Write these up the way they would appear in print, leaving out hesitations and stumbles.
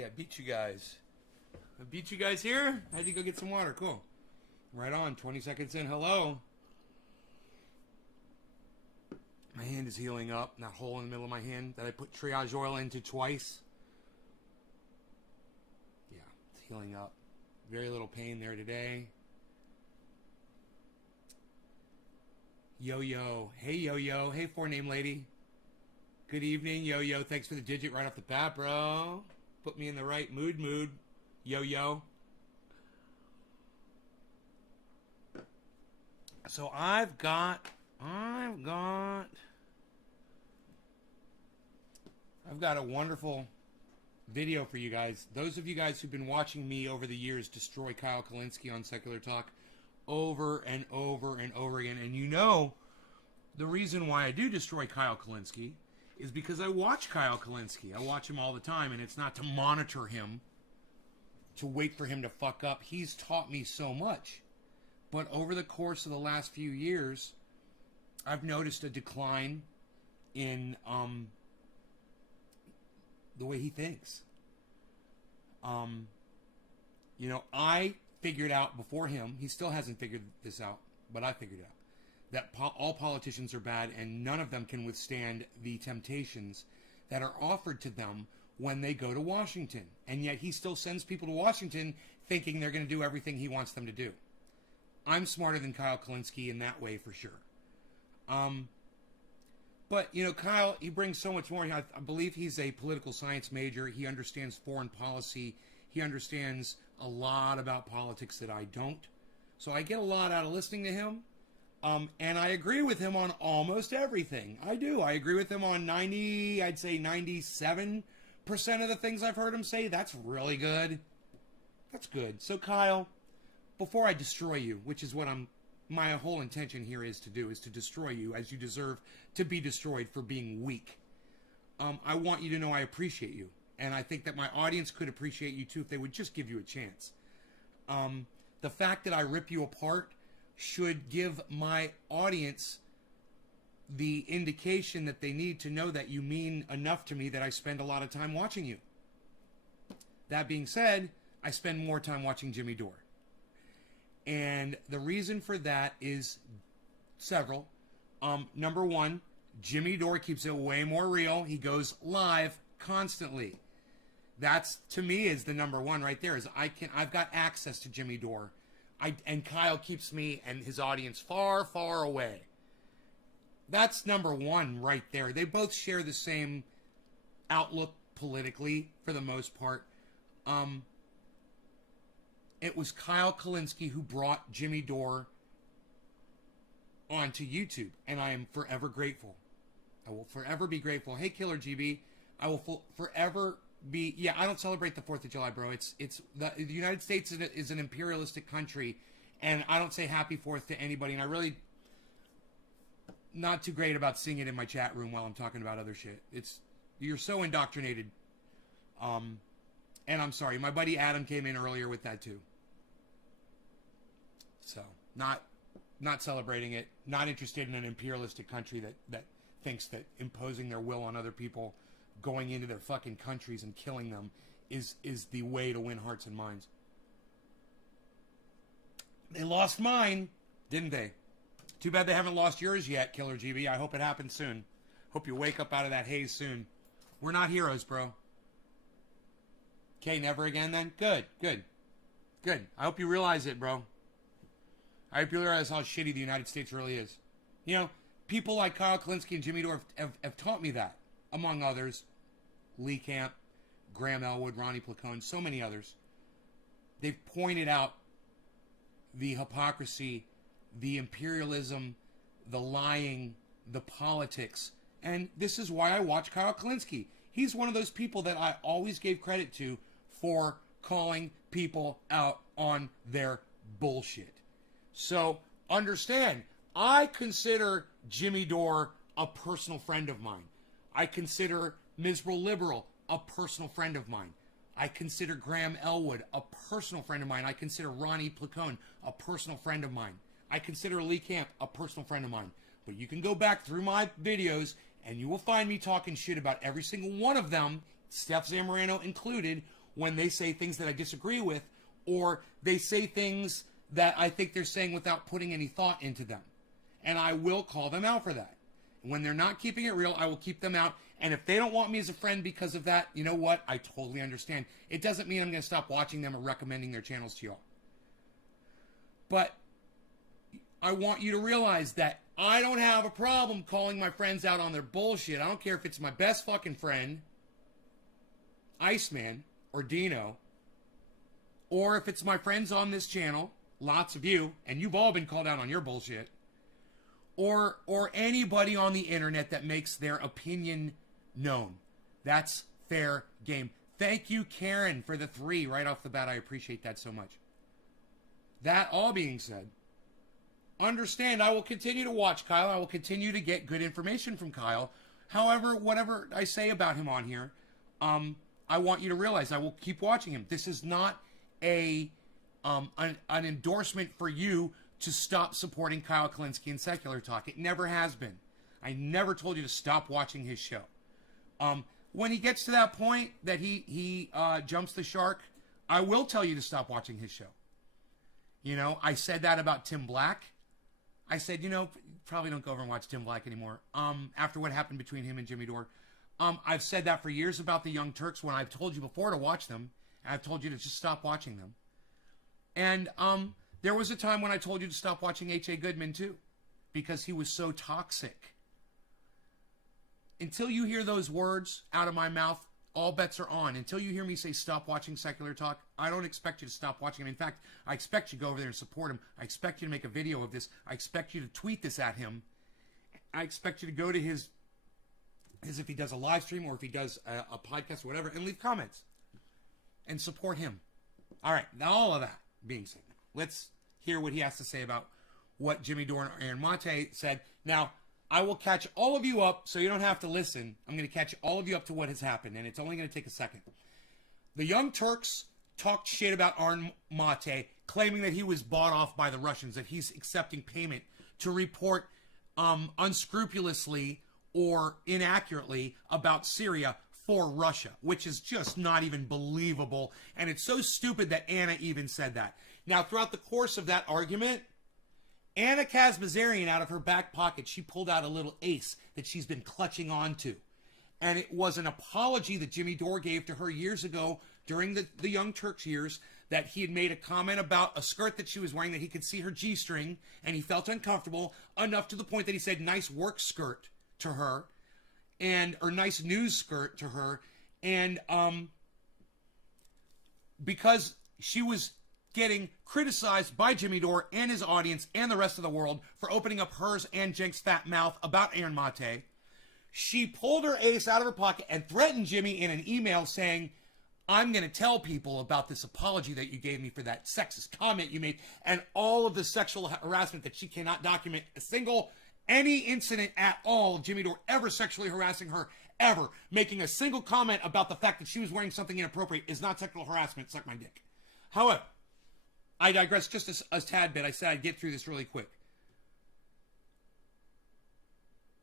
Hey, I beat you guys. I beat you guys here? I had to go get some water. Cool. Right on. 20 seconds in. Hello. My hand is healing up. That hole in the middle of my hand that I put triage oil into twice. Yeah, it's healing up. Very little pain there today. Yo-Yo. Hey, Yo-Yo. Hey, four-name lady. Good evening, Yo-Yo. Thanks for the digit right off the bat, bro. Put me in the right mood. Yo-Yo. So I've got a wonderful video for you guys. Those of you guys who've been watching me over the years destroy Kyle Kulinski on Secular Talk over and over and over again. And you know the reason why I do destroy Kyle Kulinski is because I watch Kyle Kulinski. I watch him all the time, and it's not to monitor him, to wait for him to fuck up. He's taught me so much. But over the course of the last few years, I've noticed a decline in the way he thinks. I figured out before him, he still hasn't figured this out, but I figured it out, that all politicians are bad and none of them can withstand the temptations that are offered to them when they go to Washington. And yet he still sends people to Washington thinking they're going to do everything he wants them to do. I'm smarter than Kyle Kulinski in that way for sure. But, Kyle, he brings so much more. I believe he's a political science major. He understands foreign policy. He understands a lot about politics that I don't. So I get a lot out of listening to him. And I agree with him on almost everything. I do. I agree with him on 97% of the things I've heard him say. That's really good. That's good. So, Kyle, before I destroy you, which is what my whole intention here is to do, is to destroy you as you deserve to be destroyed for being weak. I want you to know I appreciate you. And I think that my audience could appreciate you too if they would just give you a chance. The fact that I rip you apart should give my audience the indication that they need to know that you mean enough to me that I spend a lot of time watching you. That being said, I spend more time watching Jimmy Dore. And the reason for that is several. Number one, Jimmy Dore keeps it way more real. He goes live constantly. That's, to me, is the number one right there. I've got access to Jimmy Dore. And Kyle keeps me and his audience far, far away. That's number one right there. They both share the same outlook politically, for the most part. It was Kyle Kulinski who brought Jimmy Dore onto YouTube, and I am forever grateful. I will forever be grateful. Hey, Killer GB, I will forever be. Yeah, I don't celebrate the 4th of July, bro. It's the United States is an imperialistic country, and I don't say Happy 4th to anybody. And I really not too great about seeing it in my chat room while I'm talking about other shit. You're so indoctrinated. And I'm sorry, my buddy Adam came in earlier with that too. So, not celebrating it, not interested in an imperialistic country that thinks that imposing their will on other people, going into their fucking countries and killing them is the way to win hearts and minds. They lost mine, didn't they? Too bad they haven't lost yours yet, Killer GB. I hope it happens soon. Hope you wake up out of that haze soon. We're not heroes, bro. Okay, never again then? Good. I hope you realize it, bro. I hope you realize how shitty the United States really is. People like Kyle Kulinski and Jimmy Dore have taught me that, among others. Lee Camp, Graham Elwood, Ronnie Placone, so many others. They've pointed out the hypocrisy, the imperialism, the lying, the politics. And this is why I watch Kyle Kulinski. He's one of those people that I always gave credit to for calling people out on their bullshit. So, understand, I consider Jimmy Dore a personal friend of mine. I consider Miserable Liberal a personal friend of mine. I consider Graham Elwood a personal friend of mine. I consider Ronnie Placone a personal friend of mine. I consider Lee Camp a personal friend of mine. But you can go back through my videos and you will find me talking shit about every single one of them, Steph Zamorano included, when they say things that I disagree with, or they say things that I think they're saying without putting any thought into them. And I will call them out for that. When they're not keeping it real, I will keep them out. And if they don't want me as a friend because of that, you know what? I totally understand. It doesn't mean I'm going to stop watching them or recommending their channels to y'all. But I want you to realize that I don't have a problem calling my friends out on their bullshit. I don't care if it's my best fucking friend, Iceman, or Dino, or if it's my friends on this channel, lots of you, and you've all been called out on your bullshit, or anybody on the internet that makes their opinion known. That's fair game. Thank you, Karen, for the 3 right off the bat. I appreciate that so much. That all being said, understand I will continue to watch Kyle. I will continue to get good information from Kyle. However, whatever I say about him on here, I want you to realize I will keep watching him. This is not an endorsement for you to stop supporting Kyle Kalinske and Secular Talk. It never has been. I never told you to stop watching his show. When he gets to that point that he jumps the shark, I will tell you to stop watching his show. You know, I said that about Tim Black. I said, you know, probably don't go over and watch Tim Black anymore. After what happened between him and Jimmy Dore. I've said that for years about the Young Turks when I've told you before to watch them. And I've told you to just stop watching them. And there was a time when I told you to stop watching H.A. Goodman too. Because he was so toxic. Until you hear those words out of my mouth, all bets are on. Until you hear me say stop watching Secular Talk, I don't expect you to stop watching him. In fact, I expect you to go over there and support him. I expect you to make a video of this. I expect you to tweet this at him. I expect you to go to his if he does a live stream or if he does a podcast or whatever, and leave comments. And support him. All right, now all of that being said, let's hear what he has to say about what Jimmy Dore and Aaron Mate said. Now, I will catch all of you up so you don't have to listen. I'm going to catch all of you up to what has happened, and it's only going to take a second. The Young Turks talked shit about Aaron Mate, claiming that he was bought off by the Russians, that he's accepting payment to report unscrupulously or inaccurately about Syria for Russia, which is just not even believable. And it's so stupid that Anna even said that. Now, throughout the course of that argument, Anna Kazmazarian, out of her back pocket, she pulled out a little ace that she's been clutching onto. And it was an apology that Jimmy Dore gave to her years ago during the Young Turks years, that he had made a comment about a skirt that she was wearing, that he could see her G-string, and he felt uncomfortable enough to the point that he said nice work skirt to her, or nice news skirt to her. And because she was getting criticized by Jimmy Dore and his audience and the rest of the world for opening up hers and Jenk's fat mouth about Aaron Mate, she pulled her ace out of her pocket and threatened Jimmy in an email saying, I'm going to tell people about this apology that you gave me for that sexist comment you made and all of the sexual harassment that she cannot document any incident at all of Jimmy Dore ever sexually harassing her, ever. Making a single comment about the fact that she was wearing something inappropriate is not sexual harassment. Suck my dick. However, I digress just a tad bit. I said I'd get through this really quick.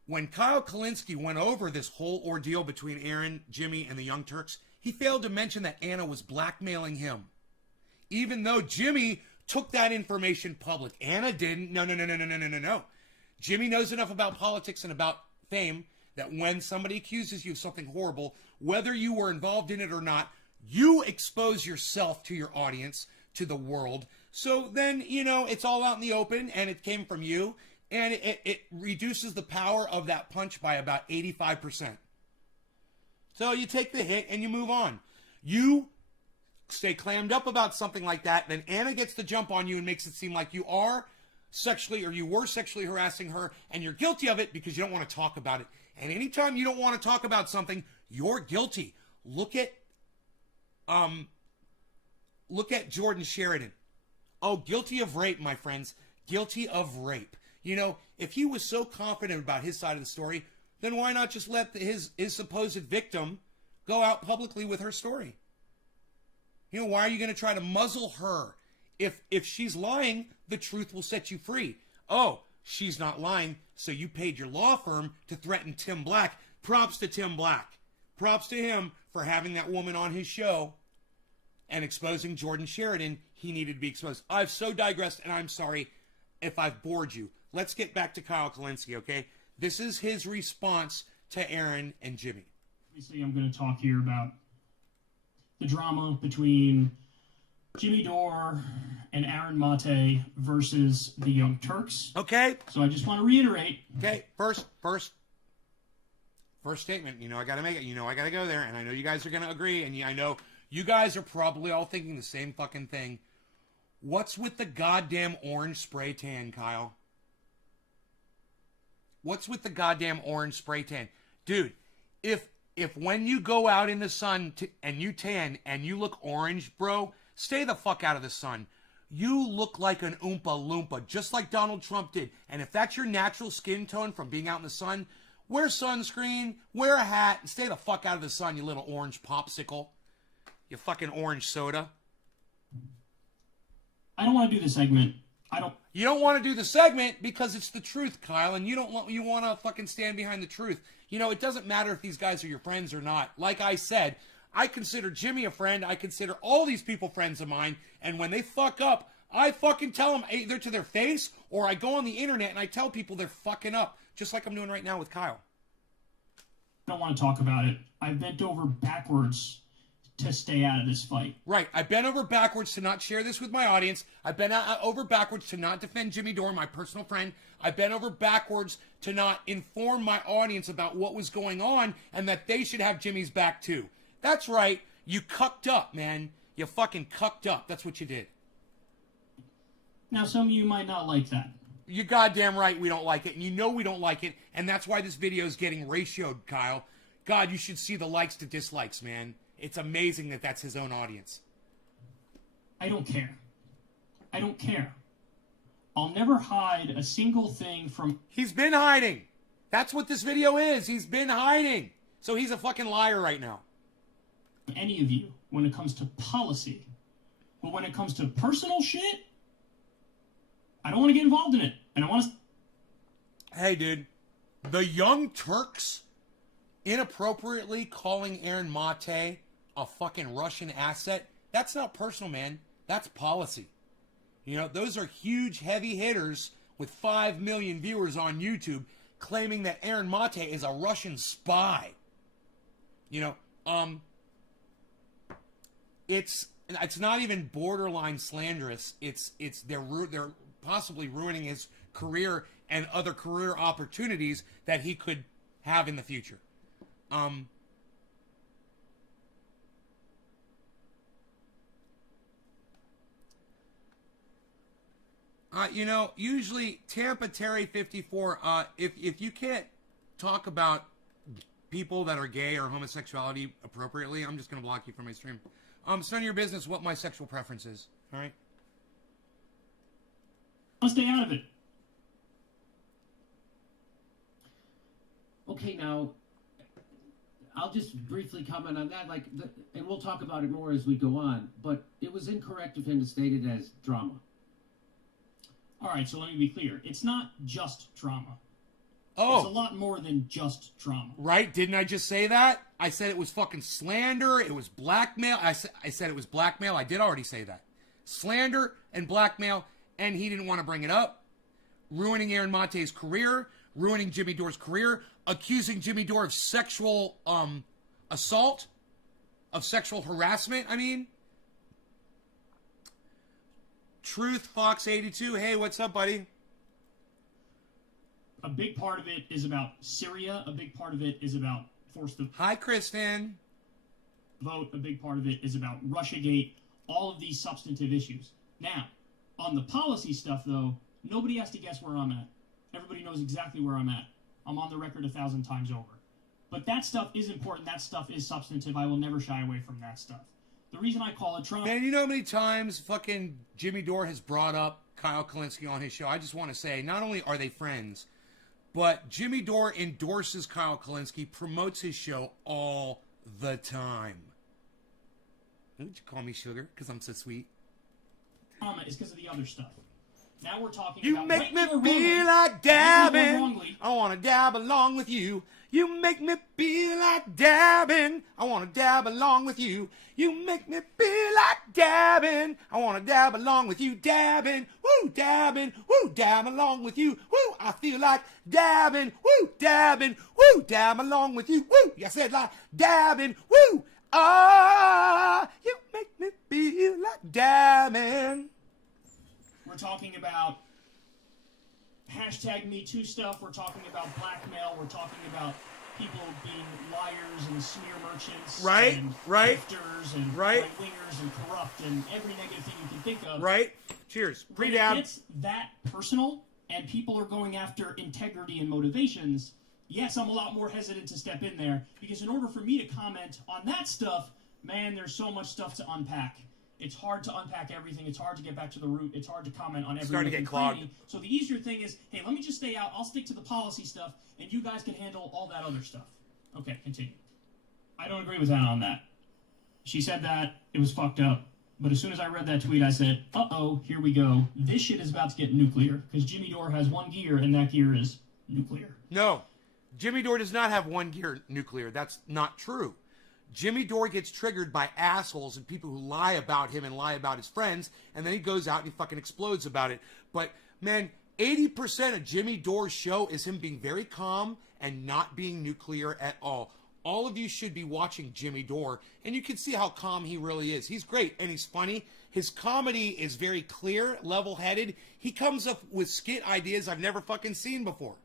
When Kyle Kalinske went over this whole ordeal between Aaron, Jimmy, and the Young Turks, he failed to mention that Anna was blackmailing him. Even though Jimmy took that information public. Anna didn't. No. Jimmy knows enough about politics and about fame that when somebody accuses you of something horrible, whether you were involved in it or not, you expose yourself to your audience, to the world. So then, it's all out in the open, and it came from you, and it reduces the power of that punch by about 85%. So you take the hit and you move on. You stay clammed up about something like that, then Anna gets the jump on you and makes it seem like you were sexually harassing her, and you're guilty of it because you don't want to talk about it. And anytime you don't want to talk about something, you're guilty. Look at Jordan Sheridan. Oh, guilty of rape, my friends. Guilty of rape. If he was so confident about his side of the story, then why not just let his supposed victim go out publicly with her story? Why are you going to try to muzzle her? If she's lying, the truth will set you free. Oh, she's not lying, so you paid your law firm to threaten Tim Black. Props to Tim Black. Props to him for having that woman on his show. and exposing Jordan Sheridan, he needed to be exposed. I've so digressed, and I'm sorry if I've bored you. Let's get back to Kyle Kalinske, okay? This is his response to Aaron and Jimmy. Obviously, I'm going to talk here about the drama between Jimmy Dore and Aaron Mate versus the Young Turks. Okay. So I just want to reiterate. Okay, first statement. You know I got to make it. You know I got to go there, and I know you guys are going to agree, and I know you guys are probably all thinking the same fucking thing. What's with the goddamn orange spray tan, Kyle? What's with the goddamn orange spray tan? Dude, if when you go out in the sun and you tan and you look orange, bro, stay the fuck out of the sun. You look like an Oompa Loompa, just like Donald Trump did. And if that's your natural skin tone from being out in the sun, wear sunscreen, wear a hat, and stay the fuck out of the sun, you little orange popsicle. You fucking orange soda. I don't want to do the segment. You don't want to do the segment because it's the truth, Kyle, and you want to fucking stand behind the truth. You know, it doesn't matter if these guys are your friends or not. Like I said, I consider Jimmy a friend. I consider all these people friends of mine. And when they fuck up, I fucking tell them either to their face or I go on the internet and I tell people they're fucking up. Just like I'm doing right now with Kyle. I don't want to talk about it. I've bent over backwards to stay out of this fight. Right. I bent over backwards to not share this with my audience. I bent over backwards to not defend Jimmy Dore, my personal friend. I bent over backwards to not inform my audience about what was going on and that they should have Jimmy's back too. That's right. You cucked up, man. You fucking cucked up. That's what you did. Now, some of you might not like that. You're goddamn right we don't like it, and you know we don't like it, and that's why this video is getting ratioed, Kyle. God, you should see the likes to dislikes, man. It's amazing that that's his own audience. I don't care. I don't care. I'll never hide a single thing from... He's been hiding. That's what this video is. He's been hiding. So he's a fucking liar right now. Any of you when it comes to policy. But when it comes to personal shit, I don't want to get involved in it. And I want to... Hey, dude. The Young Turks inappropriately calling Aaron Mate a fucking Russian asset, that's not personal, man. That's policy. You know, those are huge, heavy hitters with 5 million viewers on YouTube claiming that Aaron Mate is a Russian spy. You know, it's not even borderline slanderous. They're possibly ruining his career and other career opportunities that he could have in the future. You know, usually Tampa Terry 54. If you can't talk about people that are gay or homosexuality appropriately, I'm just gonna block you from my stream. It's none of your business what my sexual preference is. All right. I'll stay out of it. Okay, now I'll just briefly comment on that, and we'll talk about it more as we go on. But it was incorrect of him to state it as drama. All right, so let me be clear. It's not just drama. Oh. It's a lot more than just drama. Right? Didn't I just say that? I said it was fucking slander. It was blackmail. I said it was blackmail. I did already say that. Slander and blackmail, and he didn't want to bring it up. Ruining Aaron Mate's career, ruining Jimmy Dore's career, accusing Jimmy Dore of sexual assault, of sexual harassment, I mean. Truth Fox 82. Hey, what's up, buddy? A big part of it is about Syria. A big part of it is about forced Hi, Kristen. vote. A big part of it is about Russiagate. All of these substantive issues. Now, on the policy stuff, though, nobody has to guess where I'm at. Everybody knows exactly where I'm at. I'm on the record 1,000 times over. But that stuff is important. That stuff is substantive. I will never shy away from that stuff. The reason I call it Trump... Man, you know how many times fucking Jimmy Dore has brought up Kyle Kalinske on his show? I just want to say, not only are they friends, but Jimmy Dore endorses Kyle Kalinske, promotes his show all the time. Would you call me sugar? Because I'm so sweet. Is because of the other stuff. Now we're talking you about... make me feel like dabbing. I want to dab along with you. You make me feel like dabbing. I want to dab along with you. You make me feel like dabbing. I want to dab along with you. Dabbing, woo, dab along with you. Woo, I feel like dabbing, woo, dab along with you. Woo, I said like dabbing, woo. Ah, you make me feel like dabbing. We're talking about hashtag Me Too stuff. We're talking about blackmail. We're talking about people being liars and smear merchants. Right, and right, grifters and right, right-wingers and corrupt and every negative thing you can think of. Right. Cheers. When it gets that personal and people are going after integrity and motivations, yes, I'm a lot more hesitant to step in there because in order for me to comment on that stuff, man, there's so much stuff to unpack. It's hard to unpack everything. It's hard to get back to the root. It's hard to comment on everything. Starting to get clogged. So the easier thing is, hey, let me just stay out. I'll stick to the policy stuff, and you guys can handle all that other stuff. Okay, continue. I don't agree with Anna on that. She said that. It was fucked up. But as soon as I read that tweet, I said, uh-oh, here we go. This shit is about to get nuclear, because Jimmy Dore has one gear, and that gear is nuclear. No. Jimmy Dore does not have one gear nuclear. That's not true. Jimmy Dore gets triggered by assholes and people who lie about him and lie about his friends, and then he goes out and he fucking explodes about it. But, man, 80% of Jimmy Dore's show is him being very calm and not being nuclear at all. All of you should be watching Jimmy Dore, and you can see how calm he really is. He's great, and he's funny. His comedy is very clear, level-headed. He comes up with skit ideas I've never fucking seen before.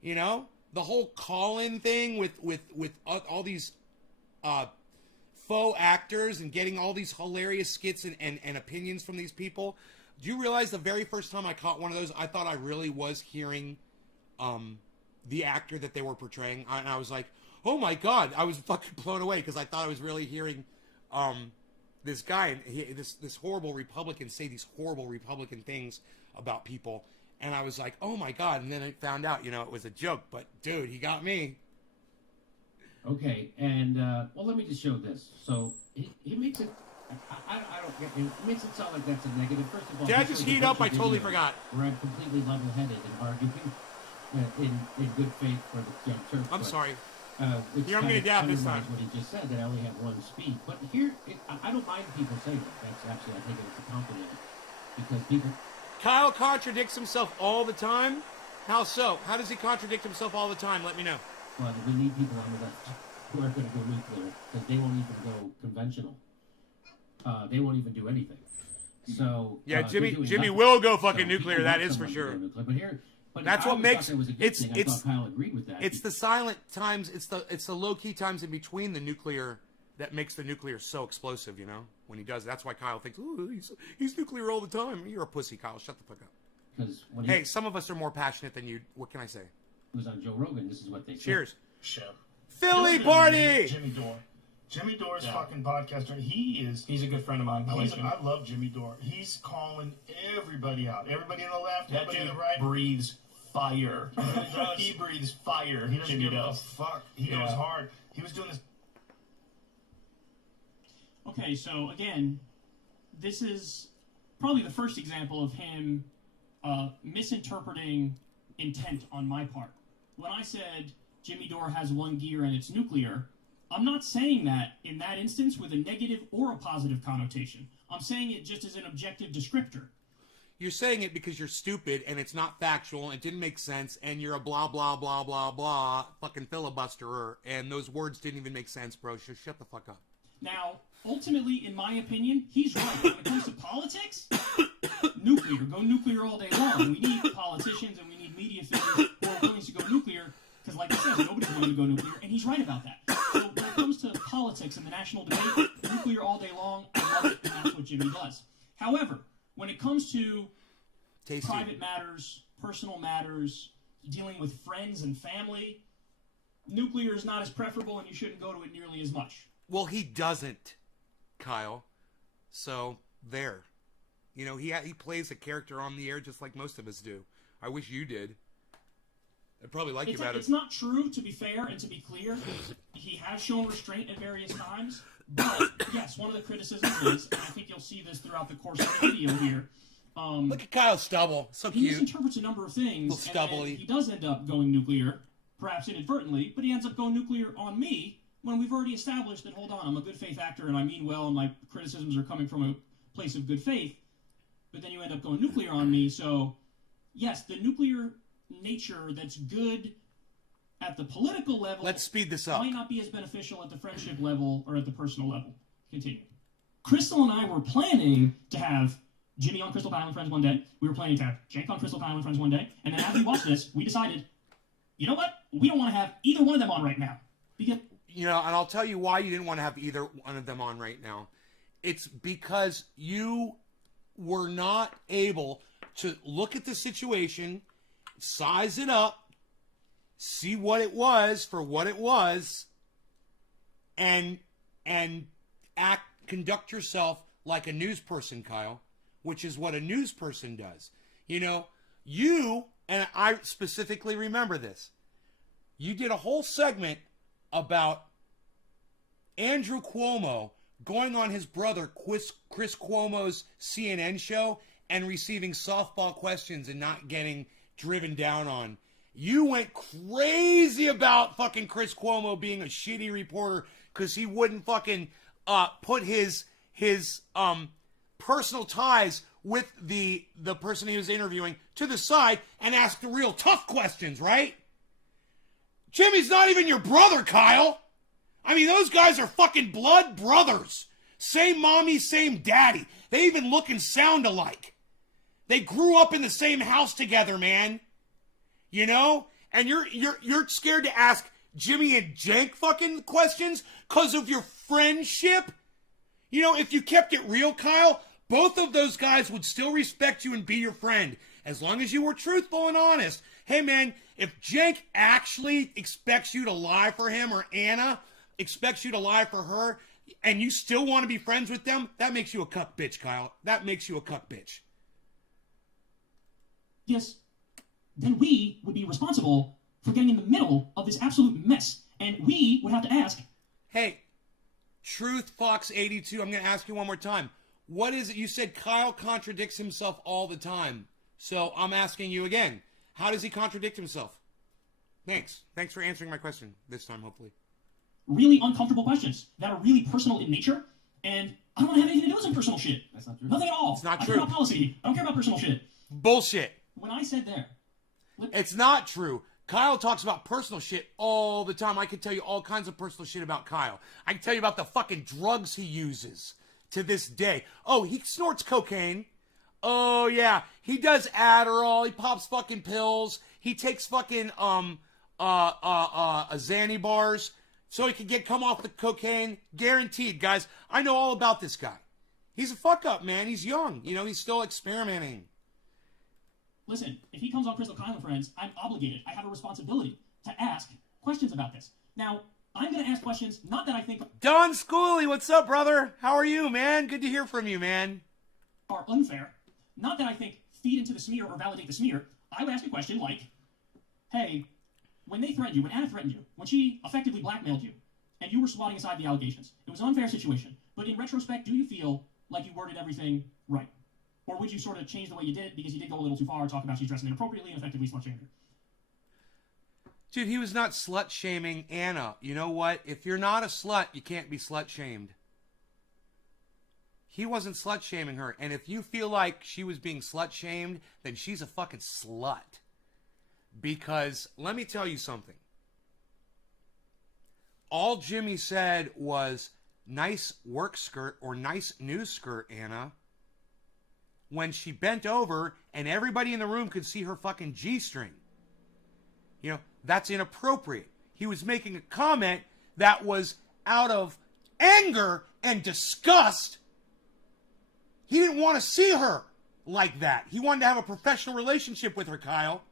You know? The whole call-in thing with all these faux actors and getting all these hilarious skits and opinions from these people. Do you realize the very first time I caught one of those, I thought I really was hearing the actor that they were portraying, and I was like, oh my god, I was fucking blown away because I thought I was really hearing this guy, this horrible Republican say these horrible Republican things about people, and I was like, oh my god, and then I found out, it was a joke, but dude, he got me. Okay, and well, let me just show this. So he makes it. I don't get it. Makes it sound like that's a negative. First of all, did I just heat up? I totally forgot. Where I'm completely level-headed and arguing in good faith for the Young Turks. I'm sorry. Which I'm going to dab this time. What he just said, that I only have one speed. But here, I don't mind people saying that. That's actually, I think it's a compliment because people. Kyle contradicts himself all the time. How so? How does he contradict himself all the time? Let me know. Well, we need people on the left who are going to go nuclear because they won't even go conventional. They won't even do anything. So yeah, Jimmy will go fucking nuclear. That is for sure. But that's what makes it's. I thought Kyle agreed with that. It's the silent times. It's the low key times in between the nuclear that makes the nuclear so explosive. When he does. That's why Kyle thinks, ooh, he's nuclear all the time. You're a pussy, Kyle. Shut the fuck up. Hey, some of us are more passionate than you. What can I say? Was on Joe Rogan. This is what they said. Cheers. Show. Philly party. Jimmy Dore. Jimmy Dore's fucking podcaster. He's a good friend of mine. I love Jimmy Dore. He's calling everybody out. Everybody on the left, everybody on the right. Breathes fire. He breathes fire. He doesn't give a fuck. He goes hard. He was doing this. Okay, so again, this is probably the first example of him misinterpreting intent on my part. When I said Jimmy Dore has one gear and it's nuclear, I'm not saying that in that instance with a negative or a positive connotation. I'm saying it just as an objective descriptor. You're saying it because you're stupid and it's not factual and it didn't make sense and you're a blah, blah, blah, blah, blah fucking filibusterer and those words didn't even make sense, bro. Just shut the fuck up. Now, ultimately, in my opinion, he's right. When it comes to politics, nuclear. Go nuclear all day long. We need politicians and we need media figures who are willing to go nuclear because, like I said, nobody's willing to go nuclear, and he's right about that. So when it comes to politics and the national debate, nuclear all day long, I love it, and that's what Jimmy does. However, when it comes to private matters, personal matters, dealing with friends and family, nuclear is not as preferable, and you shouldn't go to it nearly as much. Well, he doesn't, Kyle. So, there. He plays a character on the air just like most of us do. I wish you did. I'd probably like you better. It's not true, to be fair and to be clear. He has shown restraint at various times. But, yes, one of the criticisms is, and I think you'll see this throughout the course of the video here. Look at Kyle's stubble. So cute. He misinterprets a number of things, and then he does end up going nuclear. perhaps inadvertently, but he ends up going nuclear on me when we've already established that, hold on, I'm a good faith actor and I mean well and my criticisms are coming from a place of good faith, but then you end up going nuclear on me. So, yes, the nuclear nature that's good at the political level, let's speed this up, might not be as beneficial at the friendship level or at the personal level. Continue. Crystal and I were planning to have Jimmy on Crystal Kyle and Friends one day. We were planning to have Jake on Crystal Kyle and Friends one day. And then after we watched this, we decided, you know what? We don't want to have either one of them on right now. Because, and I'll tell you why you didn't want to have either one of them on right now. It's because you were not able to look at the situation, size it up, see what it was for what it was, and conduct yourself like a news person, Kyle, which is what a news person does. You, and I specifically remember this, you did a whole segment about Andrew Cuomo going on his brother Chris Cuomo's CNN show and receiving softball questions and not getting driven down on. You went crazy about fucking Chris Cuomo being a shitty reporter because he wouldn't fucking put his personal ties with the person he was interviewing to the side and ask the real tough questions, right? Jimmy's not even your brother, Kyle. I mean, those guys are fucking blood brothers. Same mommy, same daddy. They even look and sound alike. They grew up in the same house together, man. And you're scared to ask Jimmy and Jake fucking questions because of your friendship? If you kept it real, Kyle, both of those guys would still respect you and be your friend as long as you were truthful and honest. Hey, man, if Jake actually expects you to lie for him or Anna expects you to lie for her and you still want to be friends with them, that makes you a cuck bitch, Kyle. That makes you a cuck bitch. Yes, then we would be responsible for getting in the middle of this absolute mess. And we would have to ask, hey, Truth Fox 82, I'm going to ask you one more time. What is it? You said Kyle contradicts himself all the time. So I'm asking you again. How does he contradict himself? Thanks. Thanks for answering my question this time, hopefully. Really uncomfortable questions that are really personal in nature. And I don't want to have anything to do with some personal shit. That's not true. Nothing at all. It's not I true. care about policy. I don't care about personal shit. Bullshit. When I said there. It's not true. Kyle talks about personal shit all the time. I can tell you all kinds of personal shit about Kyle. I can tell you about the fucking drugs he uses to this day. Oh, he snorts cocaine. Oh, yeah. He does Adderall. He pops fucking pills. He takes fucking Xanny bars so he can come off the cocaine. Guaranteed, guys. I know all about this guy. He's a fuck up, man. He's young. He's still experimenting. Listen, if he comes on Crystal Kyle and Friends, I'm obligated. I have a responsibility to ask questions about this. Now, I'm going to ask questions, not that I think Don Schooley, what's up, brother? How are you, man? Good to hear from you, man. Are unfair, not that I think feed into the smear or validate the smear. I would ask a question like, hey, when they threatened you, when Anna threatened you, when she effectively blackmailed you, and you were swatting aside the allegations, it was an unfair situation. But in retrospect, do you feel like you worded everything right? Or would you sort of change the way you did it because you did go a little too far, talk about she's dressing inappropriately and effectively slut-shamed her? Dude, he was not slut-shaming Anna. You know what? If you're not a slut, you can't be slut-shamed. He wasn't slut-shaming her. And if you feel like she was being slut-shamed, then she's a fucking slut. Because, let me tell you something. All Jimmy said was, nice work skirt or nice news skirt, Anna. When she bent over and everybody in the room could see her fucking G-string. That's inappropriate. He was making a comment that was out of anger and disgust. He didn't want to see her like that. He wanted to have a professional relationship with her, Kyle.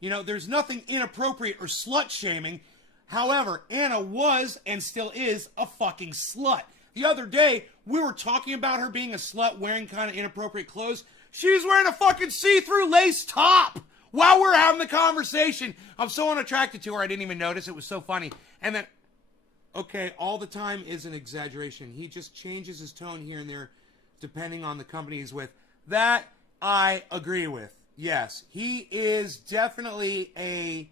There's nothing inappropriate or slut-shaming. However, Anna was and still is a fucking slut. The other day, we were talking about her being a slut, wearing kind of inappropriate clothes. She was wearing a fucking see-through lace top while we're having the conversation. I'm so unattracted to her, I didn't even notice. It was so funny. And then, okay, all the time is an exaggeration. He just changes his tone here and there depending on the company he's with. That I agree with. Yes, he is definitely a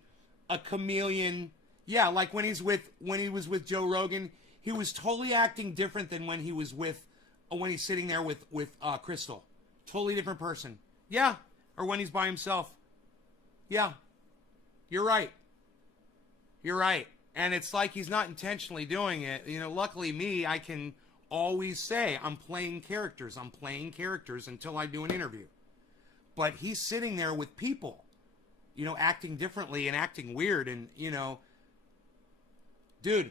a chameleon. Yeah, like when he was with Joe Rogan, he was totally acting different than when he's sitting there with Crystal. Totally different person. Yeah, or when he's by himself. Yeah, you're right. You're right. And it's like he's not intentionally doing it. You know, luckily me, I can always say I'm playing characters. I'm playing characters until I do an interview. But he's sitting there with people, you know, acting differently and acting weird. And, you know, dude,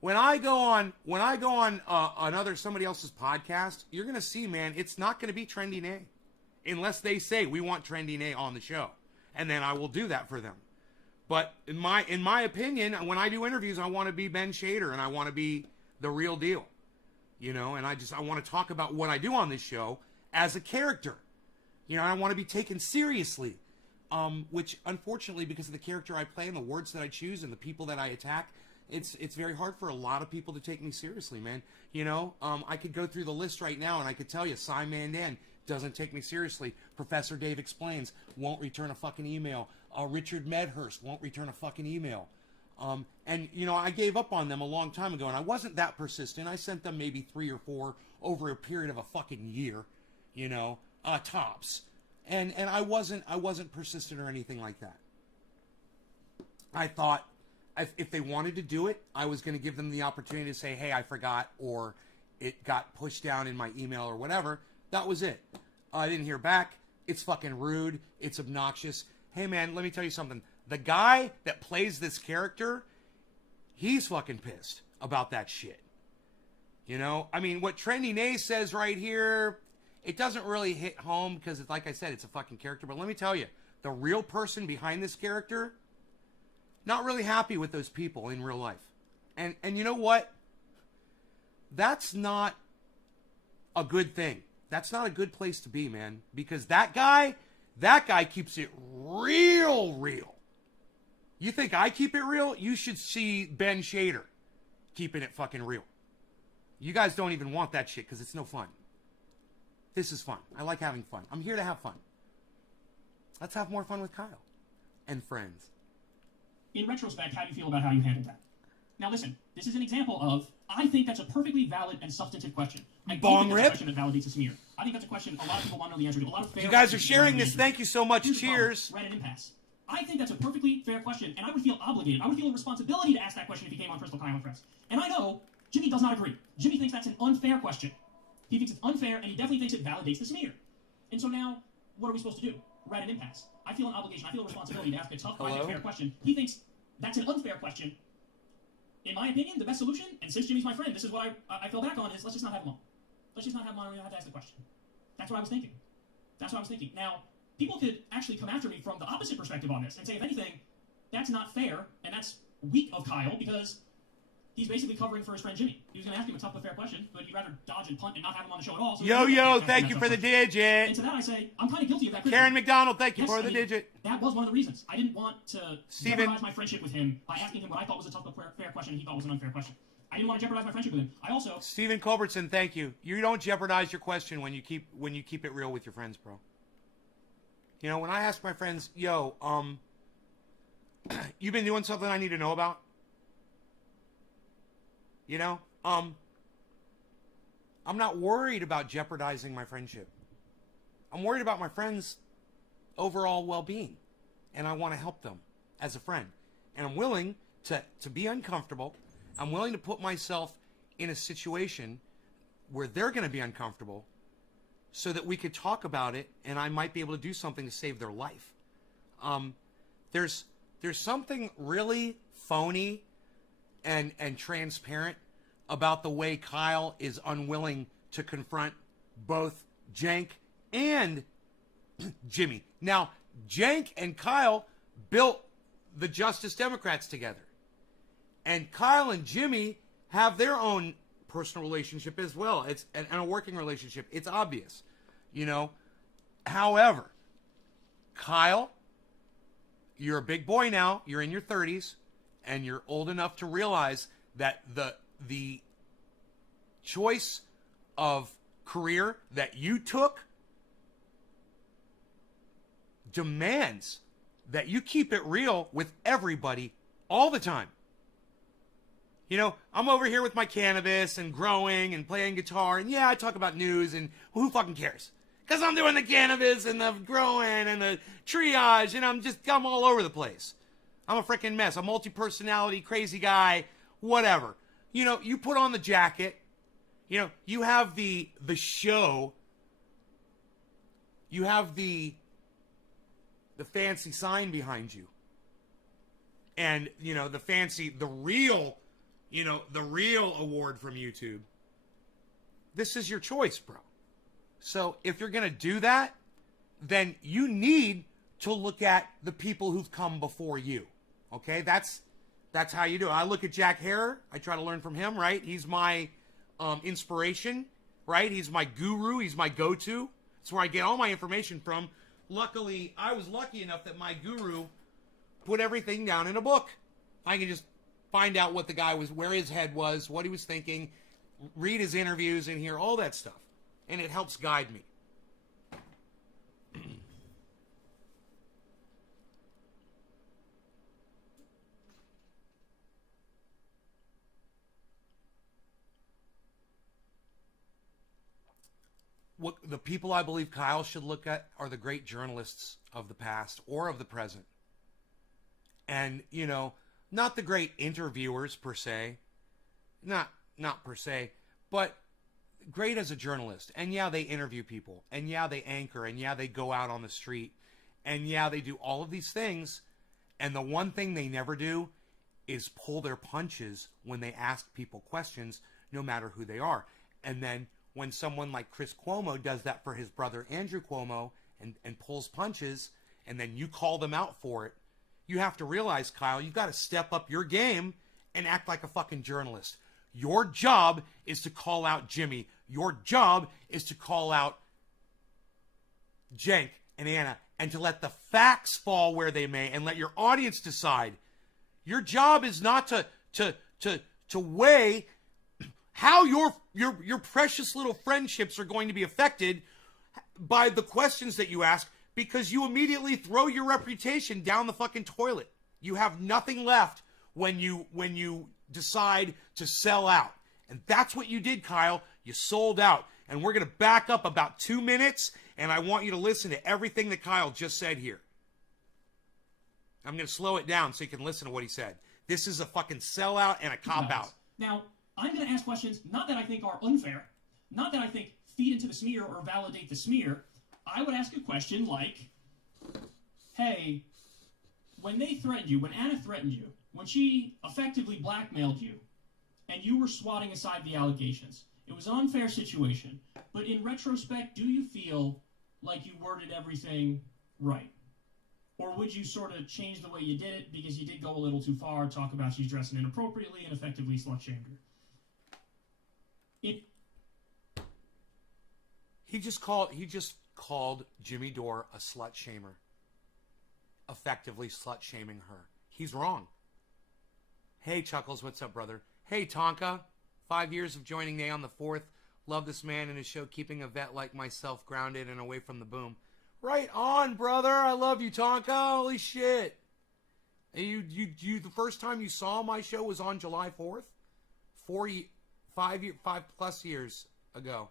when I go on somebody else's podcast, you're going to see, man, it's not going to be Trendy Nay. Unless they say we want Trendy Nay on the show. And then I will do that for them. But in my opinion, when I do interviews, I want to be Ben Shader and I want to be the real deal. You know, and I want to talk about what I do on this show as a character. You know, I want to be taken seriously. Which unfortunately, because of the character I play and the words that I choose and the people that I attack, it's very hard for a lot of people to take me seriously, man. You know, I could go through the list right now and I could tell you, Cy Mandan doesn't take me seriously. Professor Dave Explains won't return a fucking email. Richard Medhurst won't return a fucking email. And, you know, I gave up on them a long time ago, and I wasn't that persistent. I sent them maybe 3 or 4 over a period of a fucking year, you know, tops. And I wasn't persistent or anything like that. I thought if they wanted to do it, I was going to give them the opportunity to say, hey, I forgot, or it got pushed down in my email or whatever. That was it. I didn't hear back. It's fucking rude. It's obnoxious. Hey, man, let me tell you something. The guy that plays this character, he's fucking pissed about that shit. You know? I mean, what Trendy Nay says right here, it doesn't really hit home because, it's like I said, it's a fucking character. But let me tell you, the real person behind this character, not really happy with those people in real life. And you know what? That's not a good thing. That's not a good place to be, man. Because that guy keeps it real. You think I keep it real? You should see Ben Shader keeping it fucking real. You guys don't even want that shit because it's no fun. This is fun. I like having fun. I'm here to have fun. Let's have more fun with Kyle and friends. In retrospect, how do you feel about how you handled that? Now listen, this is an example of, I think that's a perfectly valid and substantive question. I don't think that's a question that validates a smear. I think that's a question a lot of people want to know the answer to. A lot of fair you guys are sharing this. Thank you so much. Cheers. Red and impasse. I think that's a perfectly fair question, and I would feel obligated. I would feel a responsibility to ask that question if he came on Crystal Kyle and Friends. And I know Jimmy does not agree. Jimmy thinks that's an unfair question. He thinks it's unfair, and he definitely thinks it validates the smear. And so now, what are we supposed to do? Red and impasse. I feel an obligation. I feel a responsibility to ask a tough, fair question. He thinks that's an unfair question. In my opinion, the best solution, and since Jimmy's my friend, this is what I fell back on, is let's just not have him on. Let's just not have him on, and we don't have to ask the question. That's what I was thinking. Now, people could actually come after me from the opposite perspective on this and say, if anything, that's not fair, and that's weak of Kyle, because he's basically covering for his friend Jimmy. He was going to ask him a tough but fair question, but he'd rather dodge and punt and not have him on the show at all. So Yo, thank you for the digit. And to that I say, I'm kind of guilty of that. Karen McDonald, thank you for the digit. That was one of the reasons. I didn't want to jeopardize my friendship with him by asking him what I thought was a tough but fair question and he thought was an unfair question. I didn't want to jeopardize my friendship with him. I also... Stephen Culbertson, thank you. You don't jeopardize your question when you keep it real with your friends, bro. You know, when I ask my friends, yo, you been doing something I need to know about? You know, I'm not worried about jeopardizing my friendship. I'm worried about my friends' overall well-being, and I want to help them as a friend. And I'm willing to be uncomfortable. I'm willing to put myself in a situation where they're going to be uncomfortable so that we could talk about it, and I might be able to do something to save their life. There's something really phony and transparent about the way Kyle is unwilling to confront both Jank and Jimmy. Now, Jank and Kyle built the Justice Democrats together. And Kyle and Jimmy have their own personal relationship as well. It's and a working relationship. It's obvious, you know. However, Kyle, you're a big boy now. You're in your 30s, and you're old enough to realize that the choice of career that you took demands that you keep it real with everybody all the time. You know, I'm over here with my cannabis and growing and playing guitar, and yeah, I talk about news, and who fucking cares? Because I'm doing the cannabis and the growing and the triage, and I'm all over the place. I'm a freaking mess, a multi-personality, crazy guy, whatever. You know, you put on the jacket, you know, you have the show, you have the fancy sign behind you. And, you know, the real award from YouTube. This is your choice, bro. So if you're going to do that, then you need to look at the people who've come before you. Okay? That's how you do it. I look at Jack Harrer. I try to learn from him, right? He's my inspiration, right? He's my guru. He's my go-to. It's where I get all my information from. Luckily, I was lucky enough that my guru put everything down in a book. I can just find out what the guy was, where his head was, what he was thinking, read his interviews and hear all that stuff. And it helps guide me. What the people I believe Kyle should look at are the great journalists of the past or of the present. And, you know, not the great interviewers per se, not per se, but great as a journalist. And yeah, they interview people, and yeah, they anchor, and yeah, they go out on the street, and yeah, they do all of these things. And the one thing they never do is pull their punches when they ask people questions, no matter who they are. And then when someone like Chris Cuomo does that for his brother Andrew Cuomo and pulls punches, and then you call them out for it, you have to realize, Kyle, you've got to step up your game and act like a fucking journalist. Your job is to call out Jimmy. Your job is to call out Cenk and Anna, and to let the facts fall where they may and let your audience decide. Your job is not to weigh how your precious little friendships are going to be affected by the questions that you ask, because you immediately throw your reputation down the fucking toilet. You have nothing left when you decide to sell out. And that's what you did, Kyle. You sold out. And we're going to back up about 2 minutes, and I want you to listen to everything that Kyle just said here. I'm going to slow it down so you can listen to what he said. This is a fucking sellout and a cop-out. Now, I'm going to ask questions, not that I think are unfair, not that I think feed into the smear or validate the smear. I would ask a question like, hey, when they threatened you, when Anna threatened you, when she effectively blackmailed you, and you were swatting aside the allegations, it was an unfair situation. But in retrospect, do you feel like you worded everything right? Or would you sort of change the way you did it because you did go a little too far, talk about she's dressing inappropriately and effectively slut-shamed her? He just called Jimmy Dore a slut-shamer. Effectively slut-shaming her. He's wrong. Hey, Chuckles, what's up, brother? Hey, Tonka. 5 years of joining Nay on the 4th. Love this man and his show, keeping a vet like myself grounded and away from the boom. Right on, brother. I love you, Tonka. Holy shit. You the first time you saw my show was on July 4th? 5+ years ago.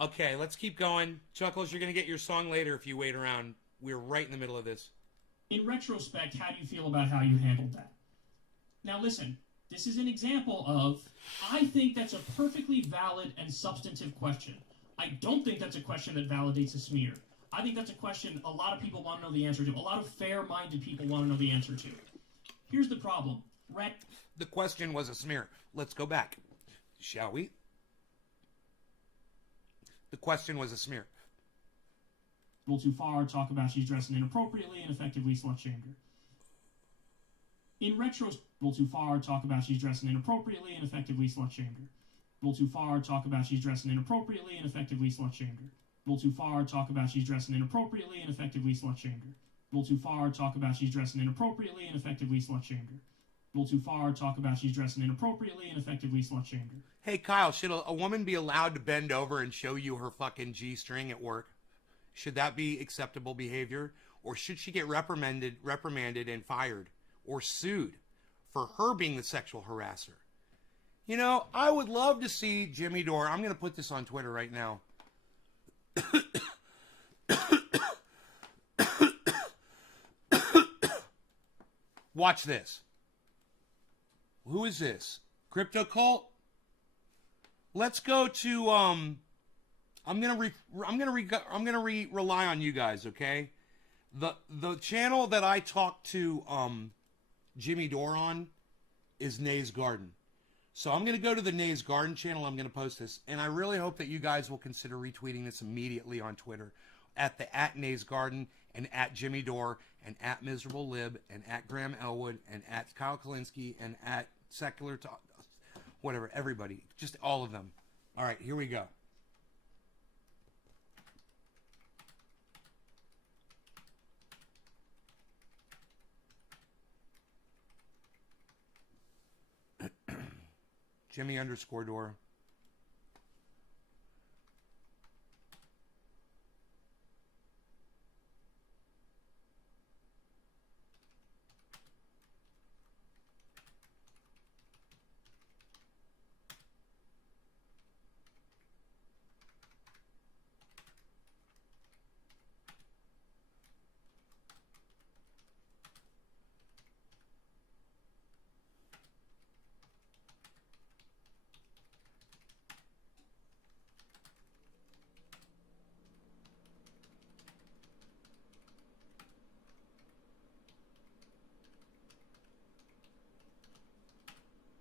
Okay, let's keep going. Chuckles, you're going to get your song later if you wait around. We're right in the middle of this. In retrospect, how do you feel about how you handled that? Now listen, this is an example of, I think that's a perfectly valid and substantive question. I don't think that's a question that validates a smear. I think that's a question a lot of people want to know the answer to. A lot of fair-minded people want to know the answer to. Here's the problem. The question was a smear. Let's go back, shall we? The question was a smear. A little too far, talk about she's dressing inappropriately and effectively slut-shamed her. In retrospect, a little too far, talk about she's dressing inappropriately and effectively slut-shamed her. A little too far, talk about she's dressing inappropriately and effectively slut-shamed her. A little too far, talk about she's dressing inappropriately and effectively slut-shamed her. A little too far, talk about she's dressing inappropriately and effectively slut-shamed her. A little too far, talk about she's dressing inappropriately and effectively slut-shamed her. Hey, Kyle, should a woman be allowed to bend over and show you her fucking G-string at work? Should that be acceptable behavior? Or should she get reprimanded and fired or sued for her being the sexual harasser? You know, I would love to see Jimmy Dore. I'm going to put this on Twitter right now. Watch this. Who is this? Crypto Cult? Let's go to I'm gonna rely on you guys, okay? The channel that I talked to Jimmy Dore on is Nay's Garden. So I'm gonna go to the Nay's Garden channel. I'm gonna post this, and I really hope that you guys will consider retweeting this immediately on Twitter at Nay's Garden and at Jimmy Dore and at Miserable Lib and at Graham Elwood and at Kyle Kalinske and at Secular Talk, whatever, everybody, just all of them. All right, here we go. Jimmy_Dore.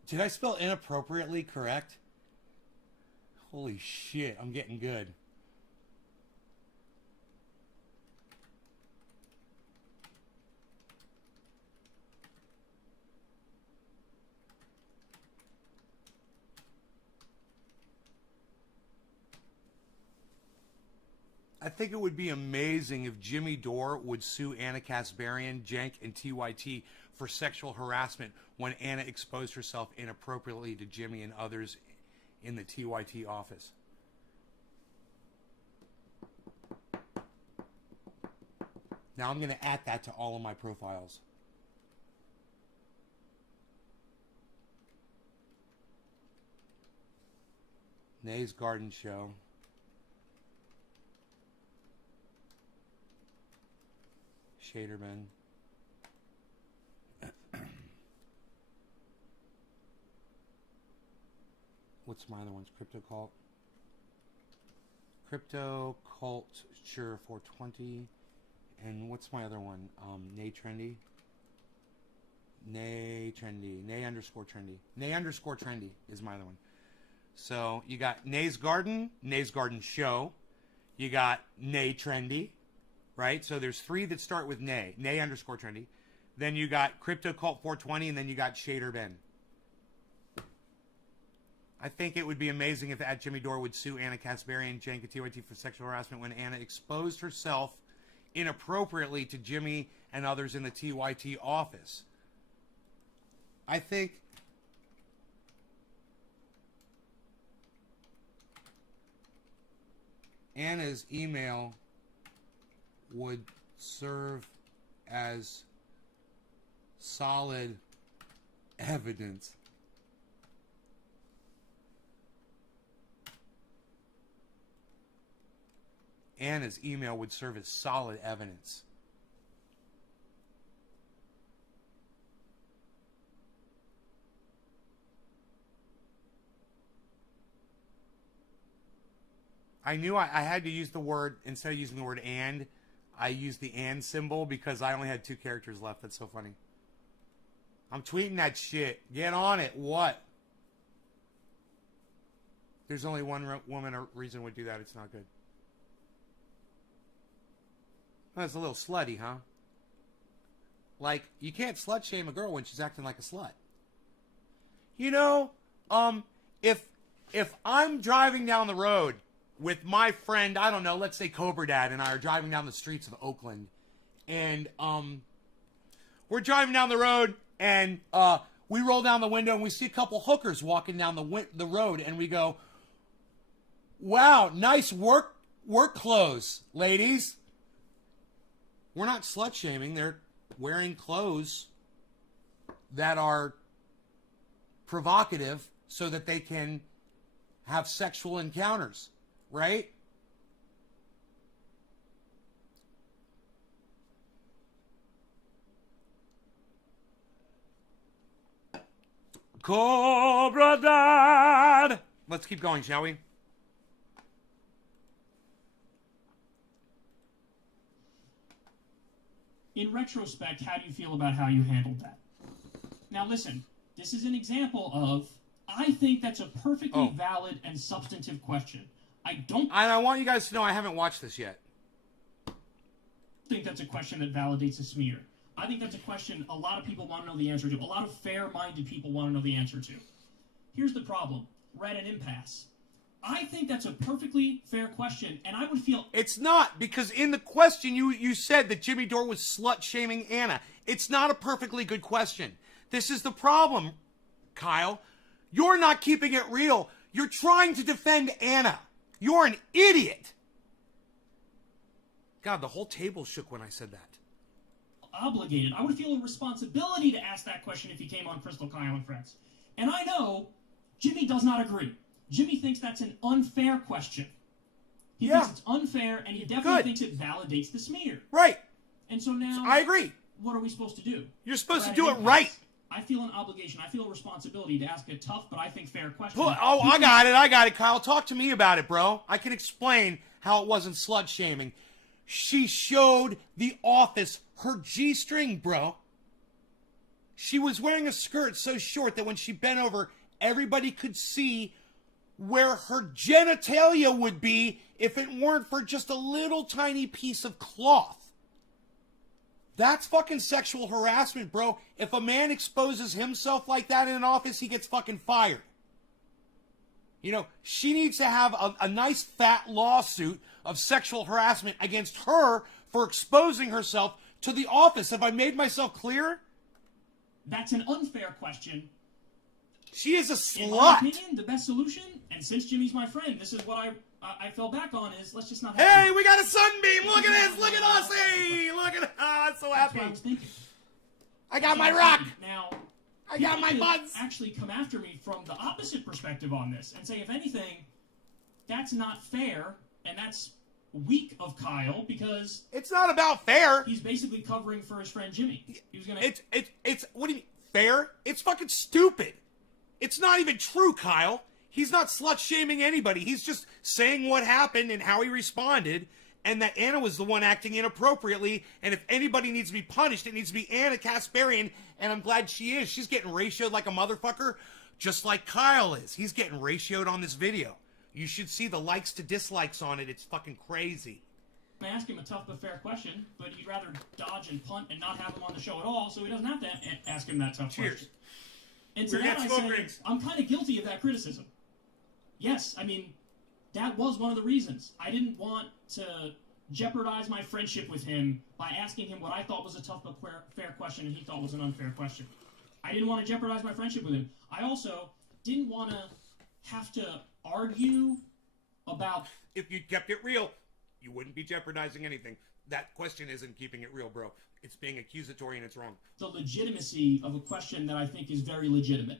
Did I spell inappropriately correct? Holy shit, I'm getting good. I think it would be amazing if Jimmy Dore would sue Anna Kasparian, Jank, and TYT for sexual harassment when Anna exposed herself inappropriately to Jimmy and others in the TYT office. Now I'm going to add that to all of my profiles. Nay's Garden Show. Shaderman. What's my other ones? Crypto Cult. Crypto Cult, sure, 420. And what's my other one? Nay Trendy. Nay Trendy. Nay_Trendy. Nay_Trendy is my other one. So you got Nay's Garden Show. You got Nay Trendy, right? So there's three that start with Nay. Nay_Trendy. Then you got Crypto Cult 420, and then you got Shader Ben. I think it would be amazing if at Jimmy Dore would sue Anna Kasparian, Jank, and TYT for sexual harassment when Anna exposed herself inappropriately to Jimmy and others in the TYT office. I think Anna's email would serve as solid evidence. Anna's email would serve as solid evidence. I knew I had to use the word, instead of using the word and, I used the and symbol because I only had 2 characters left. That's so funny. I'm tweeting that shit. Get on it. What? There's only one woman or reason would do that. It's not good. That's a little slutty, huh? Like, you can't slut shame a girl when she's acting like a slut. You know, if I'm driving down the road with my friend, I don't know, let's say Cobra Dad and I are driving down the streets of Oakland, and we're driving down the road, and we roll down the window and we see a couple hookers walking down the road, and we go, "Wow, nice work, Work clothes, ladies. We're not slut-shaming. They're wearing clothes that are provocative so that they can have sexual encounters, right? Cobra Dad! Let's keep going, shall we? In retrospect, how do you feel about how you handled that? Now listen, this is an example of, I think that's a perfectly valid and substantive question. I want you guys to know I haven't watched this yet. Think that's a question that validates a smear. I think that's a question a lot of people want to know the answer to. A lot of fair-minded people want to know the answer to. Here's the problem. We're at an impasse. I think that's a perfectly fair question, and I would feel... It's not, because in the question you said that Jimmy Dore was slut-shaming Anna. It's not a perfectly good question. This is the problem, Kyle. You're not keeping it real. You're trying to defend Anna. You're an idiot. God, the whole table shook when I said that. Obligated. I would feel a responsibility to ask that question if he came on Crystal, Kyle, and Friends. And I know Jimmy does not agree. Jimmy thinks that's an unfair question. He thinks it's unfair, and he definitely thinks it validates the smear. Right. And so now... I agree. What are we supposed to do? You're supposed to do it right. I feel an obligation. I feel a responsibility to ask a tough, but I think fair question. Oh, I got it, Kyle. Talk to me about it, bro. I can explain how it wasn't slut-shaming. She showed the office her G-string, bro. She was wearing a skirt so short that when she bent over, everybody could see where her genitalia would be if it weren't for just a little tiny piece of cloth. That's fucking sexual harassment, bro. If a man exposes himself like that in an office, he gets fucking fired. You know, she needs to have a nice fat lawsuit of sexual harassment against her for exposing herself to the office. Have I made myself clear? That's an unfair question. She is a slut. In my opinion, the best solution, and since Jimmy's my friend, this is what I fell back on, is let's just not have... Hey, we got a sunbeam! Look at this! Look at us! Hey! Look at... I'm so happy. That's what I was thinking. I got my rock! Now... I got my buds! Actually come after me from the opposite perspective on this and say, if anything, that's not fair, and that's weak of Kyle, because... It's not about fair. He's basically covering for his friend Jimmy. He was gonna... It's... What do you mean? Fair? It's fucking stupid. It's not even true, Kyle. He's not slut-shaming anybody. He's just saying what happened and how he responded, and that Anna was the one acting inappropriately, and if anybody needs to be punished, it needs to be Anna Kasparian, and I'm glad she is. She's getting ratioed like a motherfucker, just like Kyle is. He's getting ratioed on this video. You should see the likes to dislikes on it. It's fucking crazy. I ask him a tough but fair question, but he'd rather dodge and punt and not have him on the show at all, so he doesn't have to ask him that tough question. And to that I say, I'm kind of guilty of that criticism. Yes, I mean, that was one of the reasons. I didn't want to jeopardize my friendship with him by asking him what I thought was a tough but fair question and he thought was an unfair question. I didn't want to jeopardize my friendship with him. I also didn't want to have to argue about... If you kept it real, you wouldn't be jeopardizing anything. That question isn't keeping it real, bro. It's being accusatory and it's wrong. The legitimacy of a question that I think is very legitimate.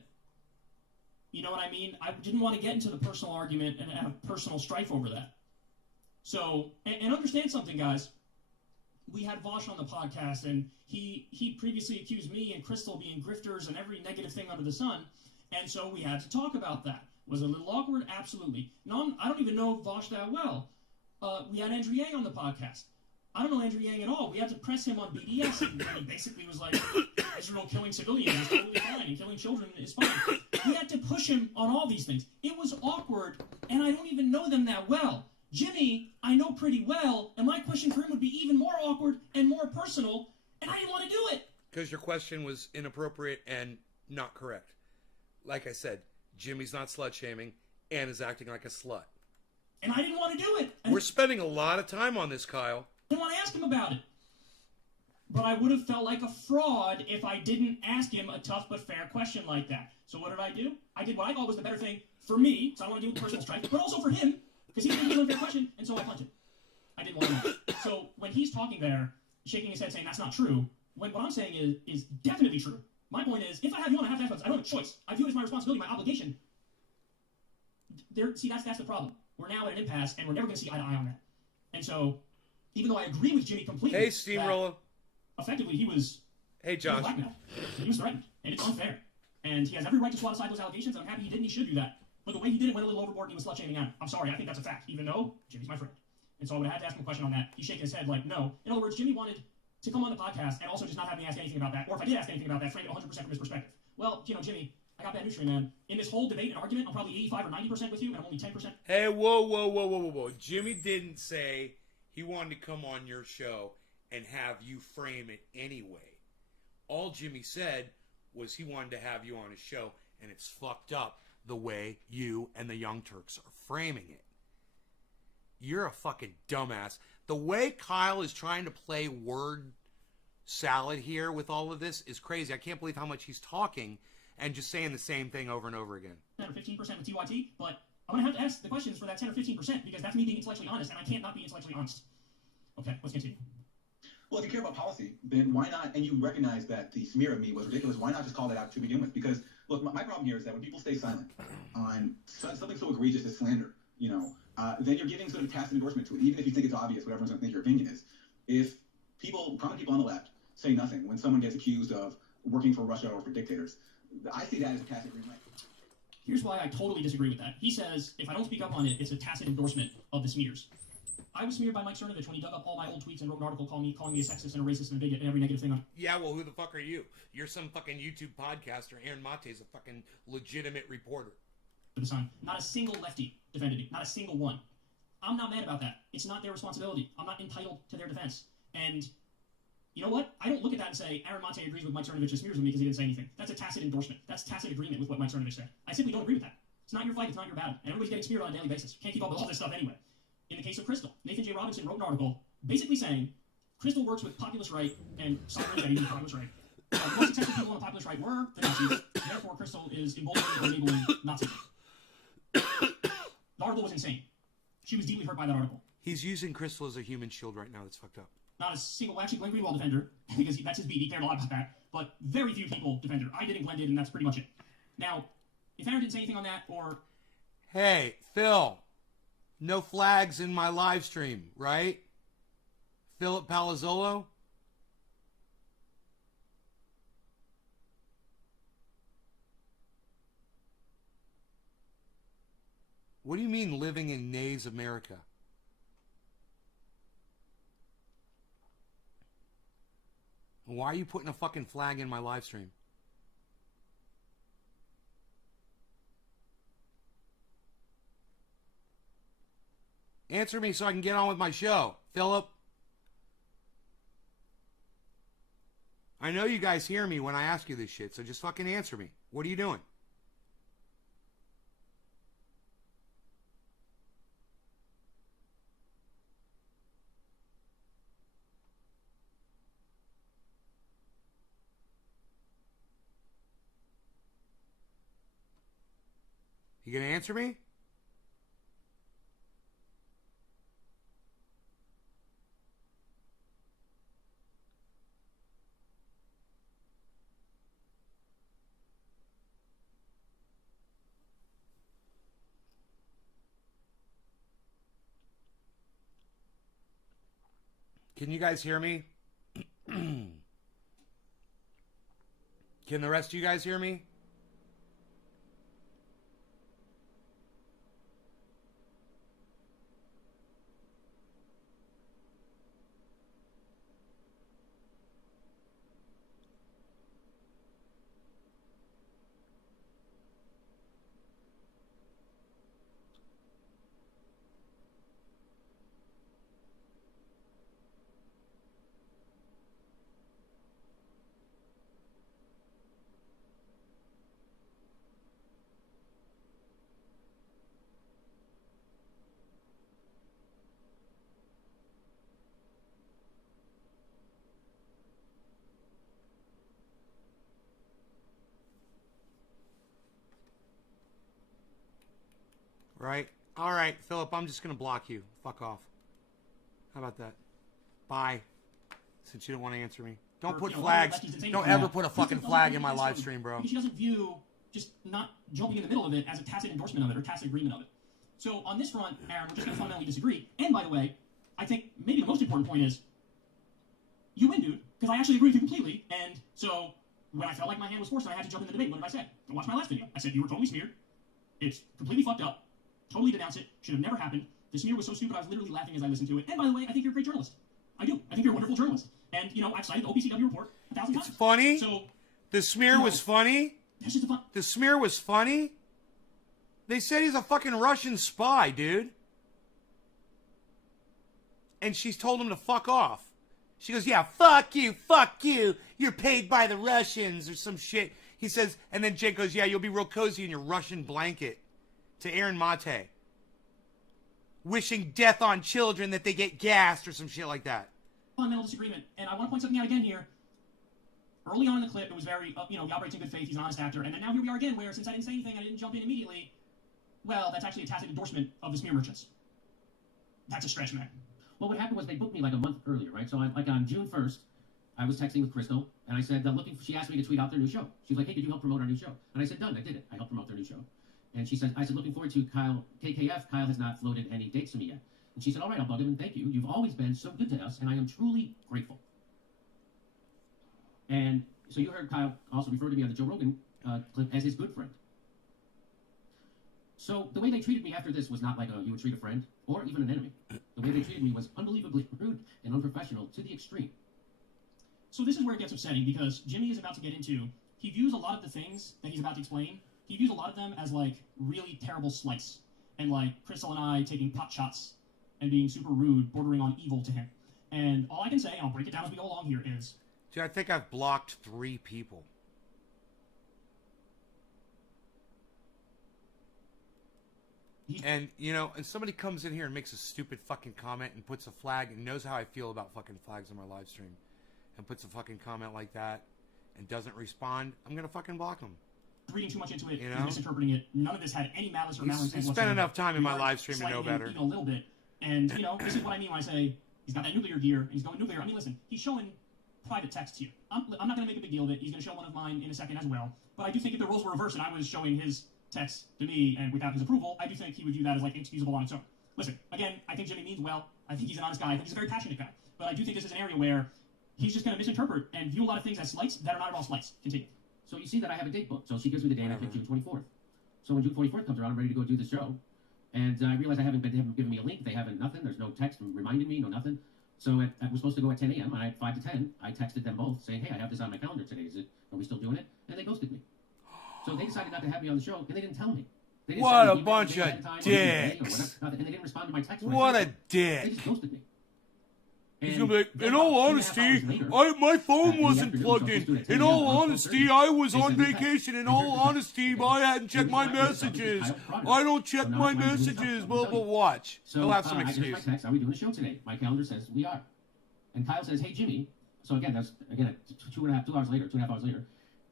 You know what I mean? I didn't want to get into the personal argument and have personal strife over that. So, and understand something, guys. We had Vosh on the podcast, and he previously accused me and Crystal being grifters and every negative thing under the sun, and so we had to talk about that. Was it a little awkward? Absolutely. No, I don't even know Vosh that well. We had Andrew Yang on the podcast. I don't know Andrew Yang at all. We had to press him on BDS, and he basically was like, Israel killing civilians is totally fine, and killing children is fine. We had to push him on all these things. It was awkward, and I don't even know them that well. Jimmy, I know pretty well, and my question for him would be even more awkward and more personal, and I didn't want to do it. Because your question was inappropriate and not correct. Like I said, Jimmy's not slut-shaming, Anna's acting like a slut. And I didn't want to do it. We're spending a lot of time on this, Kyle. I didn't want to ask him about it. But I would have felt like a fraud if I didn't ask him a tough but fair question like that. So what did I do? I did what I thought was the better thing for me, so I don't want to deal with personal strife, but also for him, because he didn't give me a fair question, and so I punted. I didn't want to know. So when he's talking there, shaking his head saying that's not true, when what I'm saying is definitely true. My point is, if I have you on, I have to ask questions. I don't have a choice. I view it as my responsibility, my obligation. See, that's the problem. We're now at an impasse, and we're never going to see eye to eye on that. And so, even though I agree with Jimmy completely, Hey, Steamroller. Effectively, he was. Hey, Josh. Blackmailed. He was threatened, and it's unfair. And he has every right to swat aside those allegations, and I'm happy he did, and he should do that. But the way he did it went a little overboard, and he was slut-shaming Adam. I'm sorry, I think that's a fact, even though Jimmy's my friend. And so I would have had to ask him a question on that. He's shaking his head like, no. In other words, Jimmy wanted to come on the podcast and also just not have me ask anything about that. Or if I did ask anything about that, frame it 100% from his perspective. Well, Jimmy, I got bad news for you, man. In this whole debate and argument, I'm probably 85 or 90% with you, and I'm only 10%. Hey, whoa. Jimmy didn't say he wanted to come on your show and have you frame it anyway. All Jimmy said was he wanted to have you on his show, and it's fucked up the way you and the Young Turks are framing it. You're a fucking dumbass. The way Kyle is trying to play word salad here with all of this is crazy. I can't believe how much he's talking and just saying the same thing over and over again. 10 or 15% with TYT, but I'm going to have to ask the questions for that 10 or 15% because that's me being intellectually honest, and I can't not be intellectually honest. Okay, let's continue. Well, if you care about policy, then why not, and you recognize that the smear of me was ridiculous, why not just call that out to begin with? Because, look, my problem here is that when people stay silent on something so egregious as slander, then you're giving sort of tacit endorsement to it, even if you think it's obvious what everyone's going to think your opinion is. If prominent people on the left say nothing when someone gets accused of working for Russia or for dictators, I see that as a tacit green light. Here's why I totally disagree with that. He says, if I don't speak up on it, it's a tacit endorsement of the smears. I was smeared by Mike Cernovich when he dug up all my old tweets and wrote an article calling me a sexist and a racist and a bigot and every negative thing on. Yeah, well, who the fuck are you? You're some fucking YouTube podcaster. Aaron Mate is a fucking legitimate reporter. For the Sun. Not a single lefty defended me. Not a single one. I'm not mad about that. It's not their responsibility. I'm not entitled to their defense. And you know what? I don't look at that and say, Aaron Mate agrees with Mike Cernovich's smears with me because he didn't say anything. That's a tacit endorsement. That's tacit agreement with what Mike Cernovich said. I simply don't agree with that. It's not your fight. It's not your battle. And everybody's getting smeared on a daily basis. You can't keep up with all this stuff anyway. In the case of Crystal, Nathan J. Robinson wrote an article basically saying Crystal works with populist right and sirens that he was populist right. The most successful people on the populist right were the Nazis. Therefore, Crystal is emboldening and enabling Nazism. The article was insane. She was deeply hurt by that article. He's using Crystal as a human shield right now. That's fucked up. Not a single, actually, Glenn Greenwald defend her, because that's his beat. He cared a lot about that. But very few people defend her. I did and Glenn did, and that's pretty much it. Now, if Aaron didn't say anything on that, or... Hey, Phil. No flags in my live stream, right? Philip Palazzolo? What do you mean living in Nays America? Why are you putting a fucking flag in my live stream? Answer me so I can get on with my show, Philip. I know you guys hear me when I ask you this shit, so just fucking answer me. What are you doing? You gonna answer me? Can you guys hear me? Can the rest of you guys hear me? Right? Alright, Philip, I'm just going to block you. Fuck off. How about that? Bye. Since you don't want to answer me. Don't put you know, flags. lefties and Don't saying ever that. put a Listen, fucking doesn't flag really in my think live so. stream, bro. Maybe she doesn't view just not jumping in the middle of it as a tacit endorsement of it or tacit agreement of it. So on this front, Aaron, we're just going to fundamentally disagree. And by the way, I think maybe the most important point is you win, dude, because I actually agree with you completely. And so when I felt like my hand was forced and I had to jump in the debate, what did I say? Go watch my last video. I said you were totally smeared. It's completely fucked up. Totally denounce it. Should have never happened. The smear was so stupid I was literally laughing as I listened to it. And by the way, I think you're a great journalist. I do. I think you're a wonderful journalist. And, you know, I've cited the OPCW report 1,000 times. It's funny. So The smear was funny. that's just a fun. The smear was funny. They said he's a fucking Russian spy, dude. And she's told him to fuck off. She goes, yeah, fuck you, you're paid by the Russians or some shit. He says, and then Jake goes, yeah, you'll be real cozy in your Russian blanket. To Aaron Mate. Wishing death on children that they get gassed or some shit like that. Fundamental disagreement. And I want to point something out again here. Early on in the clip, it was very, he operates in good faith, he's an honest actor. And then now here we are again, where since I didn't say anything, I didn't jump in immediately. Well, that's actually a tacit endorsement of the smear merchants. That's a stretch, man. Well, what happened was they booked me like a month earlier, right? So like on June 1st, I was texting with Crystal, and I said, she asked me to tweet out their new show. She was like, hey, could you help promote our new show? And I said, done, I did it. I helped promote their new show. And she said, I said, looking forward to Kyle, KKF. Kyle has not floated any dates to me yet. And she said, all right, I'll bug him, and thank you. You've always been so good to us, and I am truly grateful. And so you heard Kyle also refer to me on the Joe Rogan clip as his good friend. So the way they treated me after this was not like you would treat a friend or even an enemy. The way they treated me was unbelievably rude and unprofessional to the extreme. So this is where it gets upsetting, because Jimmy is about to get into, he views a lot of the things that he's about to explain, he views a lot of them as like really terrible slights. And like Crystal and I taking pot shots and being super rude, bordering on evil to him. And all I can say, and I'll break it down as we go along here, is... Dude, I think I've blocked 3 people. And, and somebody comes in here and makes a stupid fucking comment and puts a flag and knows how I feel about fucking flags on my live stream and puts a fucking comment like that and doesn't respond, I'm going to fucking block them. Reading too much into it, misinterpreting it. None of this had any malice or malintent You whatsoever. spent enough time in my live stream to know better. A little bit. And, this is what I mean when I say he's got that nuclear gear and he's going nuclear. I mean, listen, he's showing private texts here. I'm not going to make a big deal of it. He's going to show one of mine in a second as well. But I do think if the roles were reversed and I was showing his text to me and without his approval, I do think he would view that as like inexcusable on its own. Listen, again, I think Jimmy means well. I think he's an honest guy. I think he's a very passionate guy. But I do think this is an area where he's just going to misinterpret and view a lot of things as slights that are not at all slights. Continue. So you see that I have a date booked. So she gives me the date, and I pick June 24th. So when June 24th comes around, I'm ready to go do the show. And I realize they haven't given me a link. They haven't nothing. There's no text reminding me, no nothing. So I was supposed to go at 10 a.m. And at 5 to 10, I texted them both saying, hey, I have this on my calendar today. Are we still doing it? And they ghosted me. So they decided not to have me on the show, and they didn't tell me. They didn't What send a me bunch email of time, dicks. and they didn't respond to my text. What a They dick. just ghosted me. He's gonna be like, in all honesty, my phone wasn't plugged in. In all honesty, I was on vacation. In all honesty, I hadn't checked my messages. I don't check my messages. But watch. He'll have some excuse. My text, are we doing a show today? My calendar says we are. And Kyle says, hey, Jimmy. So again, that's 2 hours later, 2.5 hours later,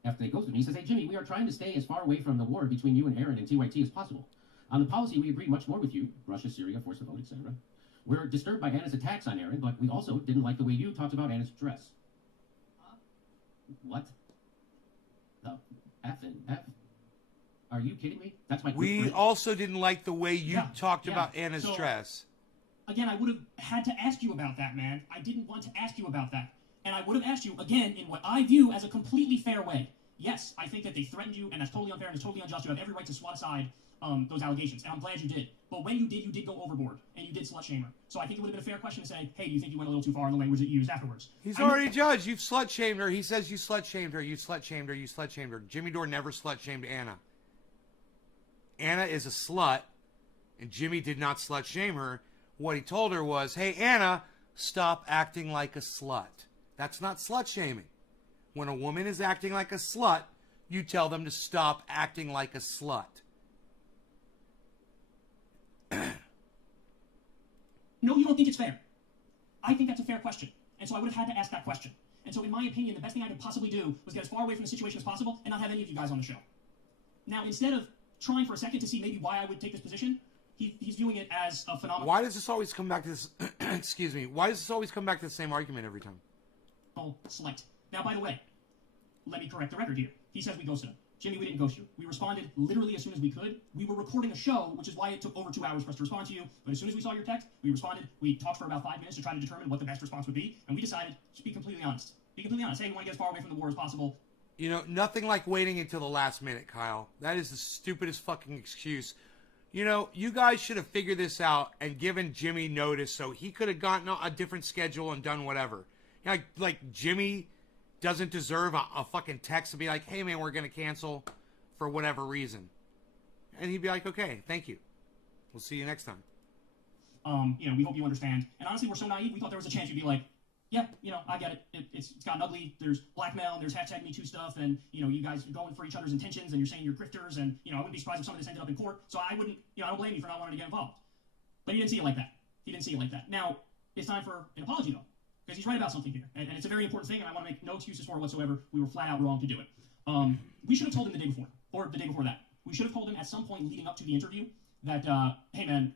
after they ghosted me, he says, hey, Jimmy, we are trying to stay as far away from the war between you and Aaron and TYT as possible. On the policy, we agree much more with you, Russia, Syria, force the vote, etc. We're disturbed by Anna's attacks on Aaron, but we also didn't like the way you talked about Anna's dress. What? The F and F? Are you kidding me? That's my We also didn't like the way you talked about Anna's So, dress. Again, I would have had to ask you about that, man. I didn't want to ask you about that. And I would have asked you, again, in what I view as a completely fair way. Yes, I think that they threatened you, and that's totally unfair and it's totally unjust. You have every right to swat aside those allegations, and I'm glad you did. But when you did go overboard, and you did slut-shame her. So I think it would have been a fair question to say, hey, do you think you went a little too far in the language that you used afterwards? He's already judged. You've slut-shamed her. He says you slut-shamed her. You slut-shamed her. You slut-shamed her. Jimmy Dore never slut-shamed Anna. Anna is a slut, and Jimmy did not slut-shame her. What he told her was, hey, Anna, stop acting like a slut. That's not slut-shaming. When a woman is acting like a slut, you tell them to stop acting like a slut. No, you don't think it's fair. I think that's a fair question. And so I would have had to ask that question. And so in my opinion, the best thing I could possibly do was get as far away from the situation as possible and not have any of you guys on the show. Now, instead of trying for a second to see maybe why I would take this position, he's viewing it as a phenomenal Why does this always come back to this? Excuse me. Why does this always come back to the same argument every time? slight. Now, by the way, let me correct the record here. He says we ghosted him. Jimmy, we didn't ghost you. We responded literally as soon as we could. We were recording a show, which is why it took over 2 hours for us to respond to you. But as soon as we saw your text, we responded. We talked for about 5 minutes to try to determine what the best response would be, and we decided to be completely honest. Be completely honest. Hey, we want to get as far away from the war as possible. You know, nothing like waiting until the last minute, Kyle. That is the stupidest fucking excuse. You know, you guys should have figured this out and given Jimmy notice so he could have gotten a different schedule and done whatever. You know, like Jimmy doesn't deserve a fucking text to be like, hey, man, we're going to cancel for whatever reason. And he'd be like, okay, thank you. We'll see you next time. You know, we hope you understand. And honestly, we're so naive, we thought there was a chance you'd be like, yeah, you know, I get it. It's gotten ugly. There's blackmail and there's #MeToo stuff, and you know, you guys are going for each other's intentions, and you're saying you're grifters, and you know, I wouldn't be surprised if some of this ended up in court. So I wouldn't, you know, I don't blame you for not wanting to get involved. But he didn't see it like that. He didn't see it like that. Now it's time for an apology though, because he's right about something here, and it's a very important thing, and I want to make no excuses for it whatsoever. We were flat out wrong to do it. We should have told him the day before, or the day before that. We should have told him at some point leading up to the interview that, hey man,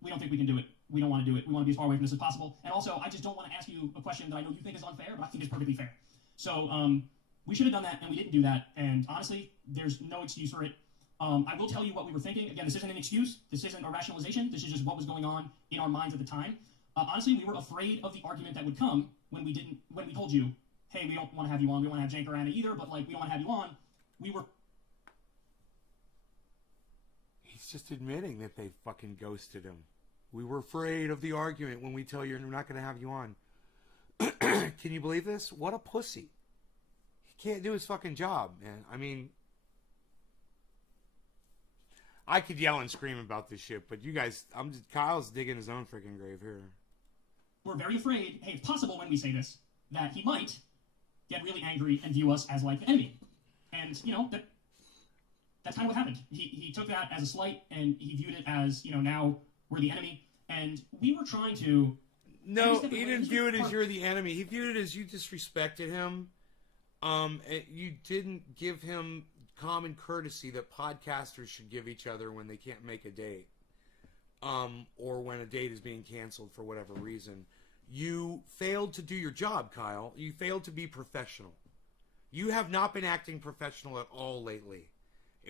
we don't think we can do it. We don't want to do it. We want to be as far away from this as possible. And also, I just don't want to ask you a question that I know you think is unfair, but I think is perfectly fair. So we should have done that, and we didn't do that. And honestly, there's no excuse for it. I will tell you what we were thinking. Again, this isn't an excuse. This isn't a rationalization. This is just what was going on in our minds at the time. Honestly, we were afraid of the argument that would come when we told you, hey, we don't want to have you on. We don't want to have Jank or Anna either, but like we don't want to have you on. We were. He's just admitting that they fucking ghosted him. We were afraid of the argument when we tell you we're not going to have you on. Can you believe this? What a pussy. He can't do his fucking job, man. I mean, I could yell and scream about this shit, but you guys, Kyle's digging his own freaking grave here. We're very afraid, hey, it's possible when we say this, that he might get really angry and view us as like the enemy. And, you know, that's kind of what happened. He took that as a slight, and he viewed it as, you know, now we're the enemy. And we were trying to... No, he didn't view it as you're the enemy. He viewed it as you disrespected him. You didn't give him common courtesy that podcasters should give each other when they can't make a date. Or when a date is being canceled for whatever reason. You failed to do your job, Kyle. You failed to be professional. You have not been acting professional at all lately.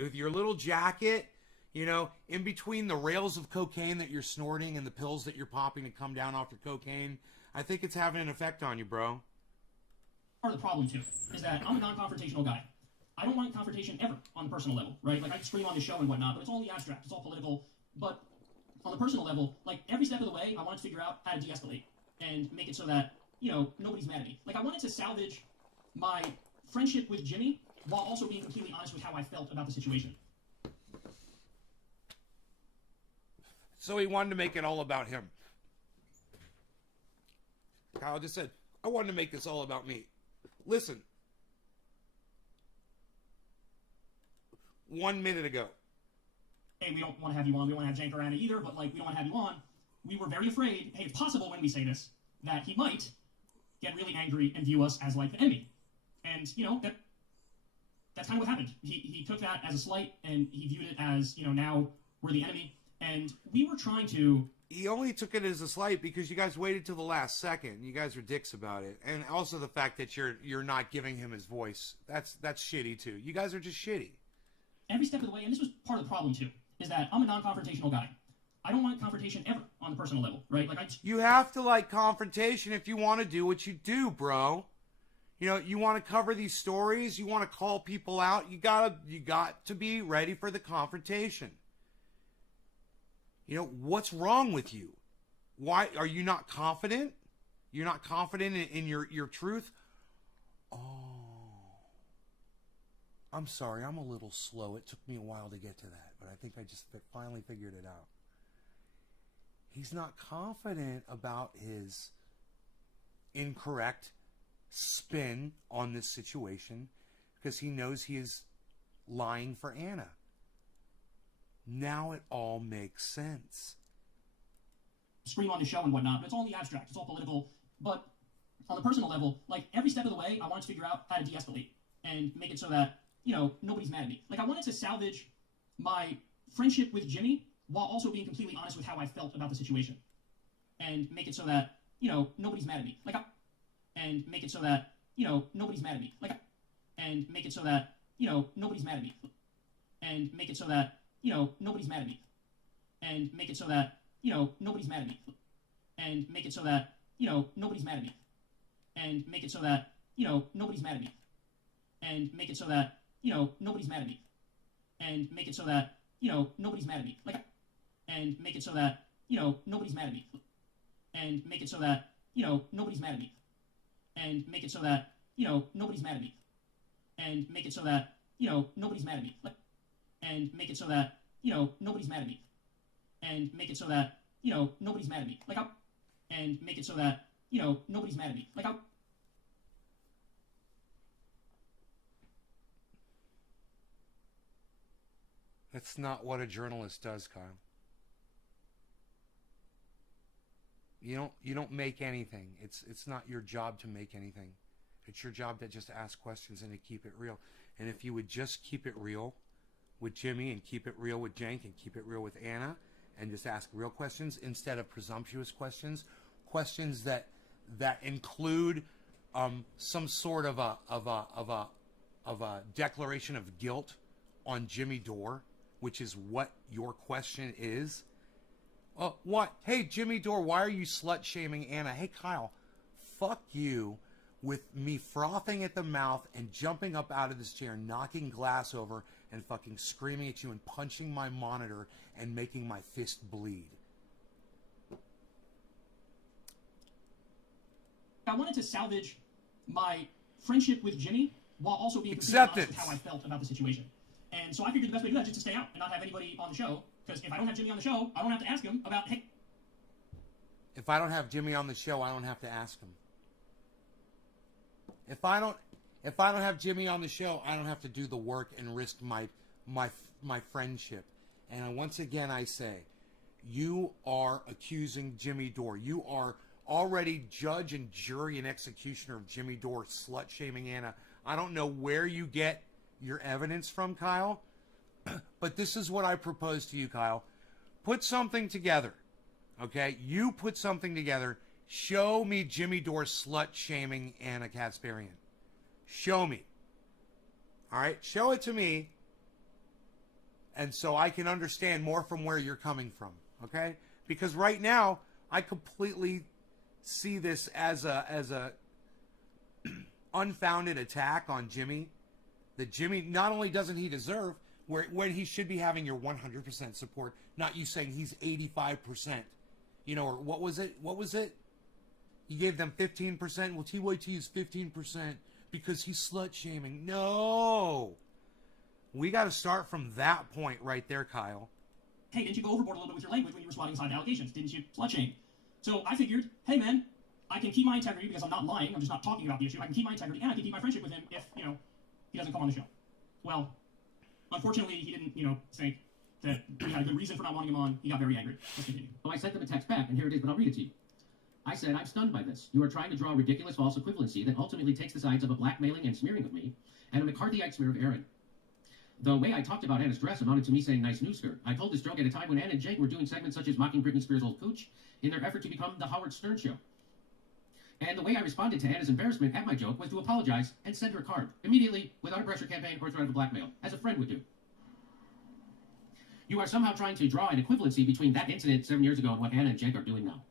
With your little jacket... You know, in between the rails of cocaine that you're snorting and the pills that you're popping to come down off your cocaine, I think it's having an effect on you, bro. Part of the problem, too, is that I'm a non-confrontational guy. I don't want confrontation ever on the personal level, right? Like, I can scream on the show and whatnot, but it's all in the abstract. It's all political. But on the personal level, like, every step of the way, I wanted to figure out how to de-escalate and make it so that, you know, nobody's mad at me. Like, I wanted to salvage my friendship with Jimmy while also being completely honest with how I felt about the situation. So he wanted to make it all about him. Kyle just said, I wanted to make this all about me. Listen. 1 minute ago. Hey, we don't want to have you on. We don't want to have Jank or Anna either, but like we don't want to have you on. We were very afraid, hey, it's possible when we say this, that he might get really angry and view us as like the enemy. And, you know, that's kind of what happened. He took that as a slight, and he viewed it as, you know, now we're the enemy. And we were trying to... He only took it as a slight because you guys waited till the last second. You guys were dicks about it. And also the fact that you're not giving him his voice. That's shitty, too. You guys are just shitty. Every step of the way, and this was part of the problem, too, is that I'm a non-confrontational guy. I don't want confrontation ever on the personal level, right? Like You have to like confrontation if you want to do what you do, bro. You know, you want to cover these stories. You want to call people out. You got to be ready for the confrontation. You know, what's wrong with you? Why are you not confident? You're not confident in your truth? Oh. I'm sorry, I'm a little slow. It took me a while to get to that, but I think I just finally figured it out. He's not confident about his incorrect spin on this situation because he knows he is lying for Anna. Now it all makes sense. Scream on the show and whatnot, but it's all in the abstract. It's all political. But on the personal level, like every step of the way, I wanted to figure out how to de-escalate and make it so that, you know, nobody's mad at me. Like I wanted to salvage my friendship with Jimmy while also being completely honest with how I felt about the situation, and make it so that, you know, nobody's mad at me. And make it so that, you know, nobody's mad at me. And make it so that, you know, nobody's mad at me. And make it so that, you know, nobody's mad at me. And make it so that, you know, nobody's mad at me. And make it so that, you know, nobody's mad at me. And make it so that, you know, nobody's mad at me. And make it so that, you know, nobody's mad at me. And make it so that, you know, nobody's mad at me. And make it so that, you know, nobody's mad at me. And make it so that, you know, nobody's mad at me. And make it so that, you know, nobody's mad at me. And make it so that, you know, nobody's mad at me. And make it so that, you know, nobody's mad at me. And make it so that, you know, nobody's mad at me. And make it so that, you know, nobody's mad at me. That's not what a journalist does, Kyle. You don't make anything. It's not your job to make anything. It's your job to just ask questions and to keep it real. And if you would just keep it real with Jimmy and keep it real with Jenk and keep it real with Anna and just ask real questions instead of presumptuous questions, questions that include some sort of a declaration of guilt on Jimmy Dore, which is what your question is. What? Hey, Jimmy Dore, why are you slut-shaming Anna? Hey, Kyle, fuck you with me frothing at the mouth and jumping up out of this chair, knocking glass over, and fucking screaming at you and punching my monitor and making my fist bleed. I wanted to salvage my friendship with Jimmy while also being completely honest with how I felt about the situation. And so I figured the best way to do that is just to stay out and not have anybody on the show. Because if I don't have Jimmy on the show, I don't have to ask him about, hey. If I don't have Jimmy on the show, I don't have to ask him. If I don't have Jimmy on the show, I don't have to do the work and risk my friendship. And once again, I say, you are accusing Jimmy Dore. You are already judge and jury and executioner of Jimmy Dore slut-shaming Anna. I don't know where you get your evidence from, Kyle. But this is what I propose to you, Kyle. Put something together, okay? You put something together. Show me Jimmy Dore slut-shaming Anna Kasparian. Show me. All right? Show it to me, and so I can understand more from where you're coming from, okay? Because right now, I completely see this as a unfounded attack on Jimmy. That Jimmy, not only doesn't he deserve, when he should be having your 100% support, not you saying he's 85%. You know, or what was it? You gave them 15%. Well, TYT is 15% because he's slut-shaming. No! We got to start from that point right there, Kyle. Hey, didn't you go overboard a little bit with your language when you were responding to allegations? Didn't you slut-shame? So I figured, hey, man, I can keep my integrity because I'm not lying. I'm just not talking about the issue. I can keep my integrity, and I can keep my friendship with him if, you know, he doesn't come on the show. Well, unfortunately, he didn't, you know, think that we had a good reason for not wanting him on. He got very angry. Let's continue. So I sent them a text back, and here it is, but I'll read it to you. I said, I'm stunned by this. You are trying to draw a ridiculous false equivalency that ultimately takes the sides of a blackmailing and smearing of me and a McCarthyite smear of Aaron. The way I talked about Anna's dress amounted to me saying nice news skirt. I told this joke at a time when Anna and Jake were doing segments such as mocking Britney Spears' old pooch in their effort to become the Howard Stern show. And the way I responded to Anna's embarrassment at my joke was to apologize and send her a card, immediately, without a pressure campaign or threat of blackmail, as a friend would do. You are somehow trying to draw an equivalency between that incident 7 years ago and what Anna and Jake are doing now.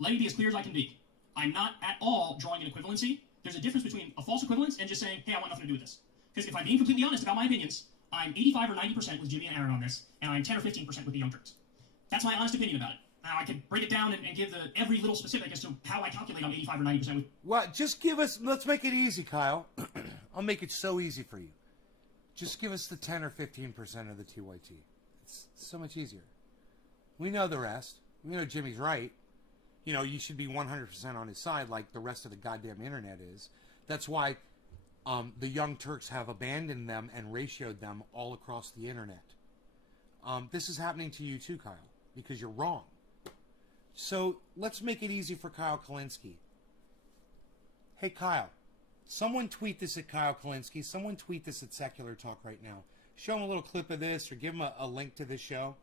Let me be as clear as I can be. I'm not at all drawing an equivalency. There's a difference between a false equivalence and just saying, hey, I want nothing to do with this. Because if I'm being completely honest about my opinions, I'm 85 or 90% with Jimmy and Aaron on this, and I'm 10 or 15% with the Young Turks. That's my honest opinion about it. Now, I could break it down and give every little specific as to how I calculate I'm 85 or 90% with... Well, just give us... Let's make it easy, Kyle. I'll make it so easy for you. Just give us the 10 or 15% of the TYT. It's so much easier. We know the rest. We know Jimmy's right. You know, you should be 100% on his side like the rest of the goddamn internet is. That's why the Young Turks have abandoned them and ratioed them all across the internet. This is happening to you too, Kyle, because you're wrong. So let's make it easy for Kyle Kalinske. Hey, Kyle, someone tweet this at Kyle Kalinske. Someone tweet this at Secular Talk right now. Show him a little clip of this or give him a link to this show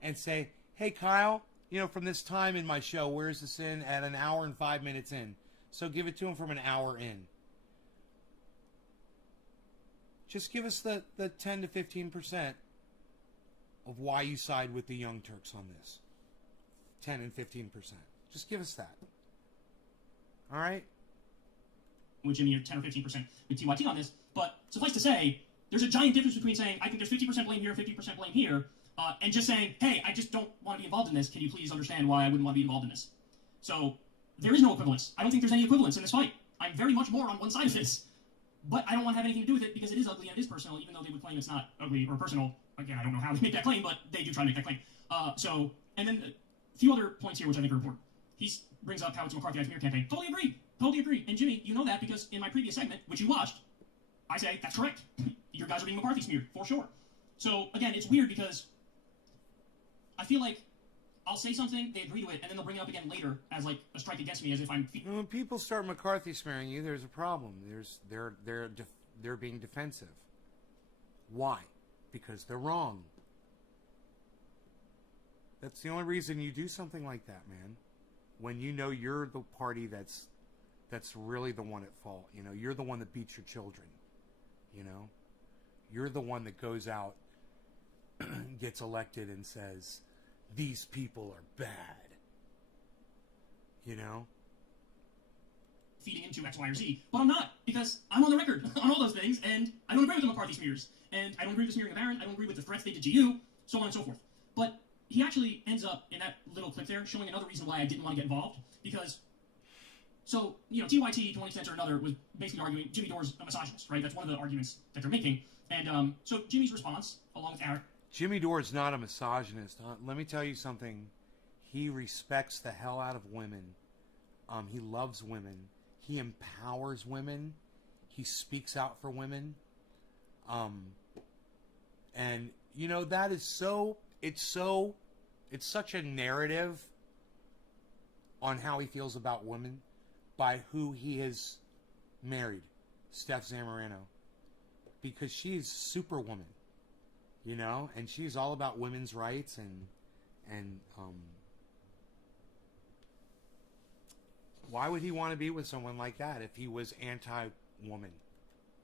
and say, hey, Kyle, you know, from this time in my show, where's this in? At an hour and 5 minutes in. So give it to him from an hour in. Just give us the 10 to 15% of why you side with the Young Turks on this. 10 and 15%. Just give us that. All right? With Jimmy, or 10 or 15% with TYT on this. But suffice to say, there's a giant difference between saying, I think there's 50% blame here, 50% blame here, and just saying, hey, I just don't want to be involved in this. Can you please understand why I wouldn't want to be involved in this? So there is no equivalence. I don't think there's any equivalence in this fight. I'm very much more on one side of this. But I don't want to have anything to do with it because it is ugly and it is personal, even though they would claim it's not ugly or personal. Again, I don't know how they make that claim, but they do try to make that claim. And then a few other points here which I think are important. He brings up how it's a McCarthy smear campaign. Totally agree. Totally agree. And Jimmy, you know that because in my previous segment, which you watched, I say, that's correct. Your guys are being McCarthy smeared, for sure. So, again, it's weird because I feel like I'll say something, they agree to it, and then they'll bring it up again later as, like, a strike against me, as if I'm... When people start McCarthy smearing you, there's a problem. They're being defensive. Why? Because they're wrong. That's the only reason you do something like that, man. When you know you're the party that's really the one at fault. You know, you're the one that beats your children. You know? You're the one that goes out, gets elected and says, these people are bad. You know? Feeding into X, Y, or Z. But I'm not, because I'm on the record on all those things, and I don't agree with the McCarthy smears. And I don't agree with the smearing of Aaron. I don't agree with the threats they did to you, so on and so forth. But he actually ends up, in that little clip there, showing another reason why I didn't want to get involved. Because, so, you know, TYT, to one extent or another, was basically arguing Jimmy Dore's a misogynist, right? That's one of the arguments that they're making. And so Jimmy's response, along with Aaron... Jimmy Dore is not a misogynist. Let me tell you something. He respects the hell out of women. He loves women. He empowers women. He speaks out for women. And, you know, that is so... It's such a narrative on how he feels about women by who he has married, Steph Zamorano. Because she's superwoman, you know, and she's all about women's rights and why would he want to be with someone like that if he was anti-woman?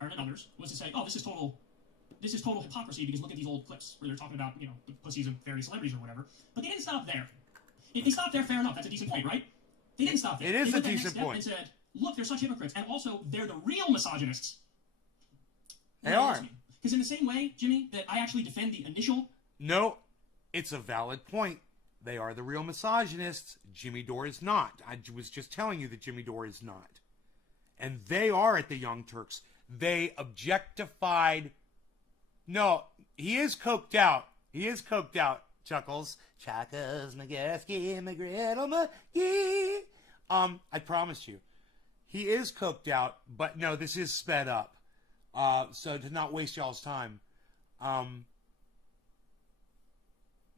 And others was to say, oh, this is total hypocrisy because look at these old clips where they're talking about, you know, the pussies of various celebrities or whatever. But they didn't stop there. If they stopped there, fair enough. That's a decent point, right? They didn't stop there. It is they a decent point. And said, look, they're such hypocrites, and also they're the real misogynists. They are. Because in the same way, Jimmy, that I actually defend the initial... No, it's a valid point. They are the real misogynists. Jimmy Dore is not. I was just telling you that Jimmy Dore is not. And they are at the Young Turks. They objectified... No, he is coked out. He is coked out, Chuckles. Chuckles, Nagaski, McGriddle, McGee. I promise you. He is coked out, but no, this is sped up. So to not waste y'all's time, I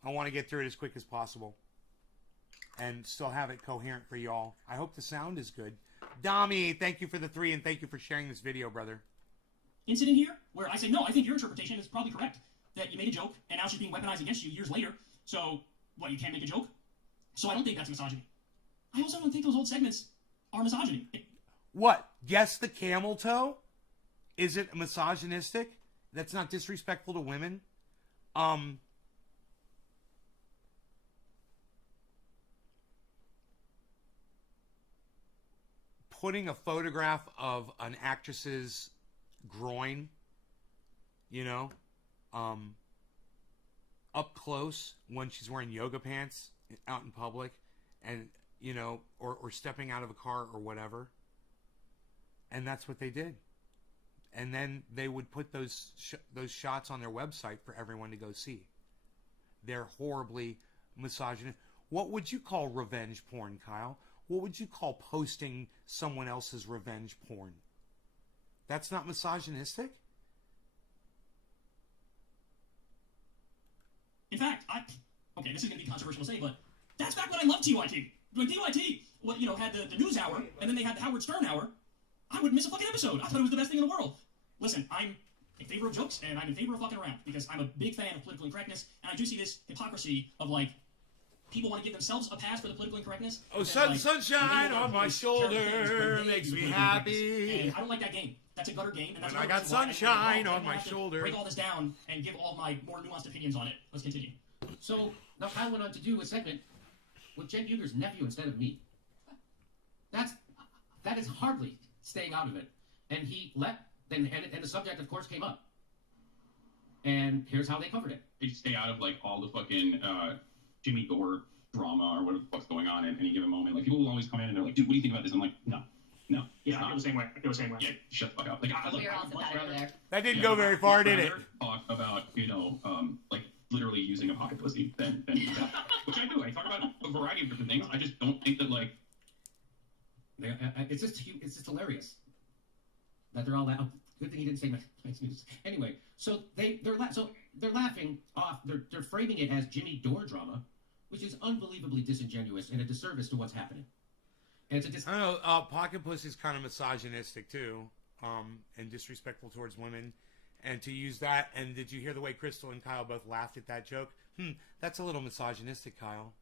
want to get through it as quick as possible and still have it coherent for y'all. I hope the sound is good. Dami, thank you for the 3 and thank you for sharing this video, brother. Incident here where I say, no, I think your interpretation is probably correct. That you made a joke and now she's being weaponized against you years later. So, what, you can't make a joke? So I don't think that's misogyny. I also don't think those old segments are misogyny. What? Guess the camel toe? Is it misogynistic? That's not disrespectful to women? Putting a photograph of an actress's groin, you know, up close when she's wearing yoga pants out in public and, you know, or stepping out of a car or whatever. And that's what they did. And then they would put those shots on their website for everyone to go see. They're horribly misogynist. What would you call revenge porn, Kyle? What would you call posting someone else's revenge porn? That's not misogynistic? In fact, okay, this is going to be controversial to say, but that's back when I loved TYT. When TYT, well, you know, had the news hour, and then they had the Howard Stern hour, I wouldn't miss a fucking episode. I thought it was the best thing in the world. Listen, I'm in favor of jokes, and I'm in favor of fucking around, because I'm a big fan of political incorrectness, and I do see this hypocrisy of, like, people want to give themselves a pass for the political incorrectness. Oh, sunshine on my shoulder makes me happy. And I don't like that game. That's a gutter game. And that's when I got sunshine on my shoulder. Break all this down and give all my more nuanced opinions on it. Let's continue. So now Kyle went on to do a segment with Jen Uger's nephew instead of me. That is hardly staying out of it. And he and the subject, of course, came up. And here's how they covered it. They stay out of, like, all the fucking Jimmy Dore drama or whatever the fuck's going on at any given moment. Like, people will always come in and they're like, dude, what do you think about this? I'm like, no. Yeah, I feel the same way. Yeah, shut the fuck up. Like, We're all competitive there. That didn't go very far, did it? Talk about, like, literally using a pocket pussy than that. Which I do. I talk about a variety of different things. I just don't think that, like... It's just hilarious that they're all that. Oh, good thing he didn't say my news. Anyway, so they're laughing off. They're framing it as Jimmy Dore drama, which is unbelievably disingenuous and a disservice to what's happening. And it's I don't know. Pocket Pussy's kind of misogynistic too, and disrespectful towards women. And to use that, and did you hear the way Crystal and Kyle both laughed at that joke? That's a little misogynistic, Kyle.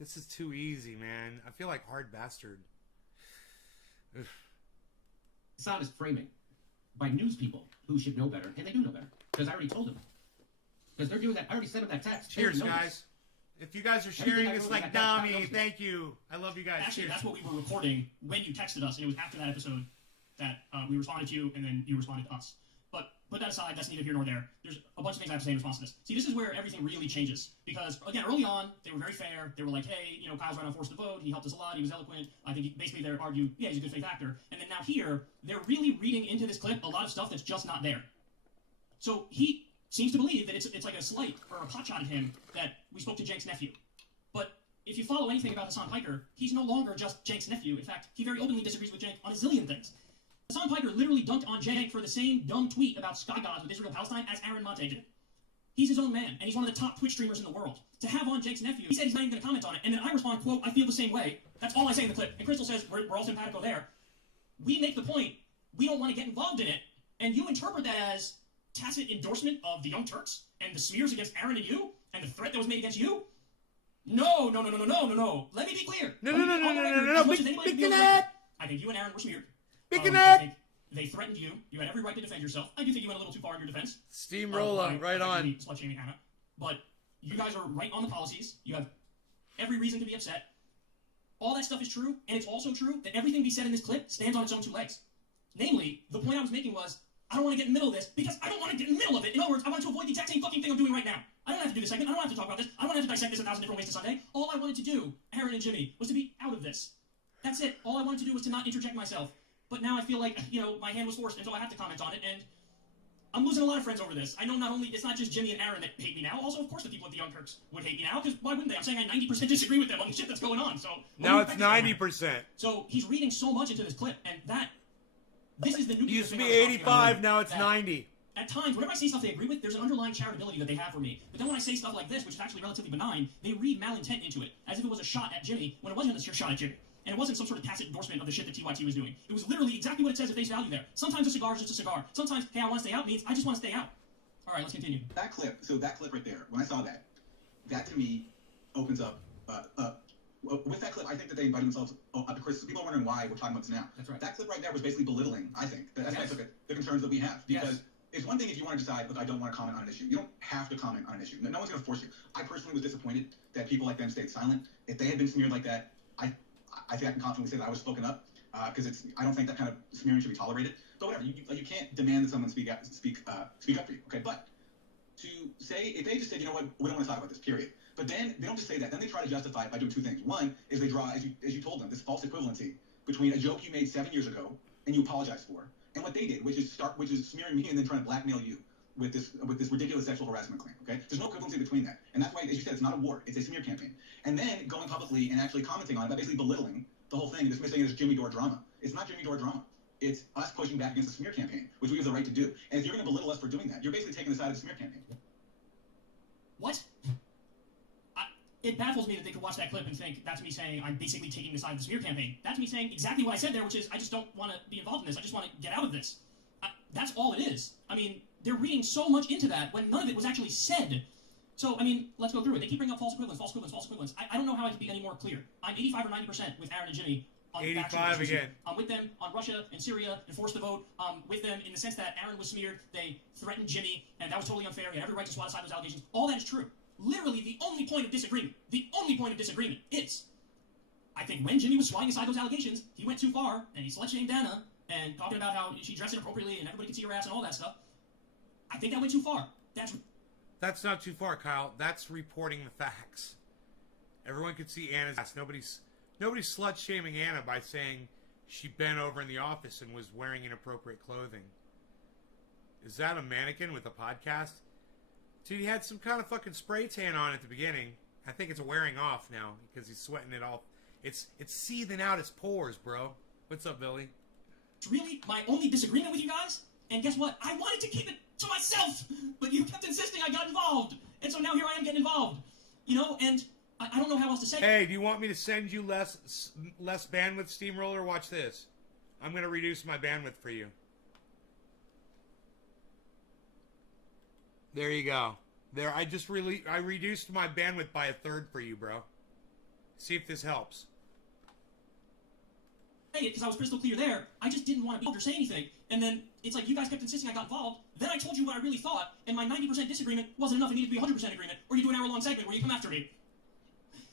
This is too easy, man. I feel like hard bastard. Ugh. Sound is framing by news people who should know better, and they do know better because I already told them. Because they're doing that. I already sent them that text. Cheers, guys. If you guys are sharing this like dummy, thank you. I love you guys. Actually, cheers. that's what we were recording when you texted us, and it was after that episode that we responded to you, and then you responded to us. But put that aside, that's neither here nor there. There's a bunch of things I have to say in response to this. See, this is where everything really changes. Because, again, early on, they were very fair. They were like, hey, Kyle's right on Forced to Vote. He helped us a lot. He was eloquent. I think basically they're arguing, yeah, he's a good faith actor. And then now here, they're really reading into this clip a lot of stuff that's just not there. So he seems to believe that it's like a slight or a potshot at him that we spoke to Jank's nephew. But if you follow anything about Hassan Piker, he's no longer just Jank's nephew. In fact, he very openly disagrees with Jank on a zillion things. Hassan Piker literally dunked on Jank for the same dumb tweet about sky gods with Israel-Palestine as Aaron Mate did. He's his own man, and he's one of the top Twitch streamers in the world. To have on Jank's nephew, he said he's not even going to comment on it, and then I respond, quote, I feel the same way. That's all I say in the clip. And Crystal says, we're all simpatico there. We make the point, we don't want to get involved in it, and you interpret that as tacit endorsement of the Young Turks, and the smears against Aaron and you, and the threat that was made against you? No. Let me be clear. No. I think you and Aaron were smeared. I think they threatened you. You had every right to defend yourself. I do think you went a little too far in your defense. Steamroller, right on. Slut-shaming Hannah. But you guys are right on the policies. You have every reason to be upset. All that stuff is true, and it's also true that everything we said in this clip stands on its own two legs. Namely, the point I was making was, I don't want to get in the middle of this because I don't want to get in the middle of it. In other words, I want to avoid the exact same fucking thing I'm doing right now. I don't have to do this segment. I don't have to talk about this. I don't have to dissect this 1,000 different ways to Sunday. All I wanted to do, Aaron and Jimmy, was to be out of this. That's it. All I wanted to do was to not interject myself. But now I feel like, my hand was forced, and so I have to comment on it, and I'm losing a lot of friends over this. I know it's not just Jimmy and Aaron that hate me now. Also, of course, the people at the Young Turks would hate me now, because why wouldn't they? I'm saying I 90% disagree with them on the shit that's going on, so... Now it's 90%. So he's reading so much into this clip, and this is the new... It used to be 85, now it's 90. At times, whenever I say stuff they agree with, there's an underlying charitability that they have for me. But then when I say stuff like this, which is actually relatively benign, they read malintent into it, as if it was a shot at Jimmy, when it wasn't a shot at Jimmy. And it wasn't some sort of tacit endorsement of the shit that TYT was doing. It was literally exactly what it says at face value there. Sometimes a cigar is just a cigar. Sometimes, hey, I want to stay out means I just want to stay out. All right, let's continue. That clip right there, when I saw that to me opens up, with that clip, I think that they invited themselves up to Chris. People are wondering why we're talking about this now. That's right. That clip right there was basically belittling, I think. That's why I took it, the concerns that we have. Because it's one thing if you want to decide, look, I don't want to comment on an issue. You don't have to comment on an issue. No one's going to force you. I personally was disappointed that people like them stayed silent. If they had been smeared like that, I think I can confidently say that I was spoken up, because I don't think that kind of smearing should be tolerated. But whatever, you can't demand that someone speak up for you, okay? But to say, if they just said, you know what, we don't want to talk about this, period. But then they don't just say that. Then they try to justify it by doing two things. One is they draw, as you told them, this false equivalency between a joke you made 7 years ago and you apologized for, and what they did, which is smearing me and then trying to blackmail you with this ridiculous sexual harassment claim, okay? There's no equivalency between that. And that's why, as you said, it's not a war, it's a smear campaign. And then going publicly and actually commenting on it by basically belittling the whole thing and dismissing it as Jimmy Dore drama. It's not Jimmy Dore drama. It's us pushing back against the smear campaign, which we have the right to do. And if you're going to belittle us for doing that, you're basically taking the side of the smear campaign. What? It baffles me that they could watch that clip and think that's me saying I'm basically taking the side of the smear campaign. That's me saying exactly what I said there, which is I just don't want to be involved in this. I just want to get out of this. That's all it is. I mean, they're reading so much into that when none of it was actually said. So, I mean, let's go through it. They keep bringing up false equivalence, false equivalence, false equivalence. I don't know how I could be any more clear. I'm 85 or 90% with Aaron and Jimmy on 85 again. I'm with them on Russia and Syria and forced the vote. With them in the sense that Aaron was smeared, they threatened Jimmy, and that was totally unfair. He had every right to swat aside those allegations. All that is true. Literally, the only point of disagreement is, I think when Jimmy was swatting aside those allegations, he went too far, and he slut-shamed Dana, and talking about how she dressed inappropriately and everybody could see her ass and all that stuff. I think that went too far. That's not too far, Kyle. That's reporting the facts. Everyone could see Anna's ass. Nobody's slut-shaming Anna by saying she bent over in the office and was wearing inappropriate clothing. Is that a mannequin with a podcast? Dude, he had some kind of fucking spray tan on at the beginning. I think it's wearing off now because he's sweating it off. It's seething out his pores, bro. What's up, Billy? It's really my only disagreement with you guys. And guess what? I wanted to keep it to myself, but you kept insisting I got involved. And so now here I am getting involved. You know, and I don't know how else to say it. Hey, do you want me to send you less bandwidth, Steamroller? Watch this. I'm going to reduce my bandwidth for you. There you go. There, I reduced my bandwidth by 1/3 for you, bro. See if this helps. Because I was crystal clear there. I just didn't want to be able to say anything. And then it's like you guys kept insisting I got involved. Then I told you what I really thought, and my 90% disagreement wasn't enough. It needed to be 100% agreement, or you do an hour-long segment where you come after me.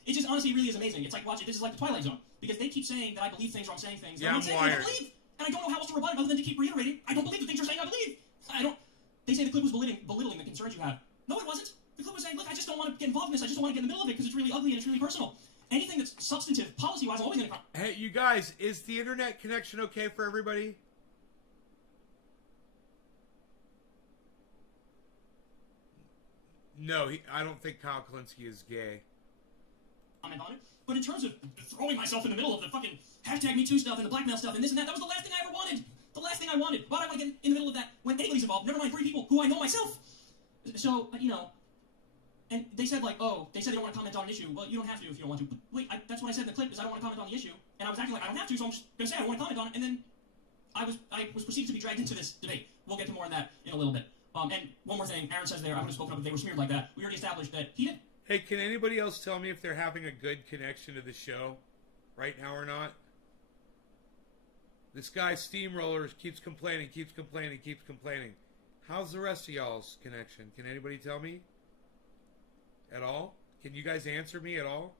It just honestly really is amazing. It's like watching. This is like the Twilight Zone because they keep saying that I believe things or I'm saying things. Yeah, I'm saying wired. I don't believe, and I don't know how else to rebut it other than to keep reiterating. I don't believe the things you're saying. I believe. I don't. They say the clip was belittling the concerns you have. No, it wasn't. The clip was saying, look, I just don't want to get involved in this. I just don't want to get in the middle of it because it's really ugly and it's really personal. Anything that's substantive, policy-wise, I'm always going to... Hey, you guys, is the internet connection okay for everybody? No, I don't think Kyle Kalinske is gay. Comment on it. But in terms of throwing myself in the middle of the fucking #MeToo stuff and the blackmail stuff and this and that, that was the last thing I ever wanted. The last thing I wanted. Why would I want to get in the middle of that when anybody's involved? Never mind 3 people who I know myself. So, you know... And they said, like, oh, they said they don't want to comment on an issue. Well, you don't have to if you don't want to. But wait, that's what I said in the clip, is I don't want to comment on the issue. And I was acting like I don't have to, so I'm just going to say I don't want to comment on it. And then I was perceived to be dragged into this debate. We'll get to more on that in a little bit. And one more thing, Aaron says there, I would have spoken up if they were smeared like that. We already established that he did. Hey, can anybody else tell me if they're having a good connection to the show right now or not? This guy, Steamroller, keeps complaining. How's the rest of y'all's connection? Can anybody tell me? At all? Can you guys answer me at all?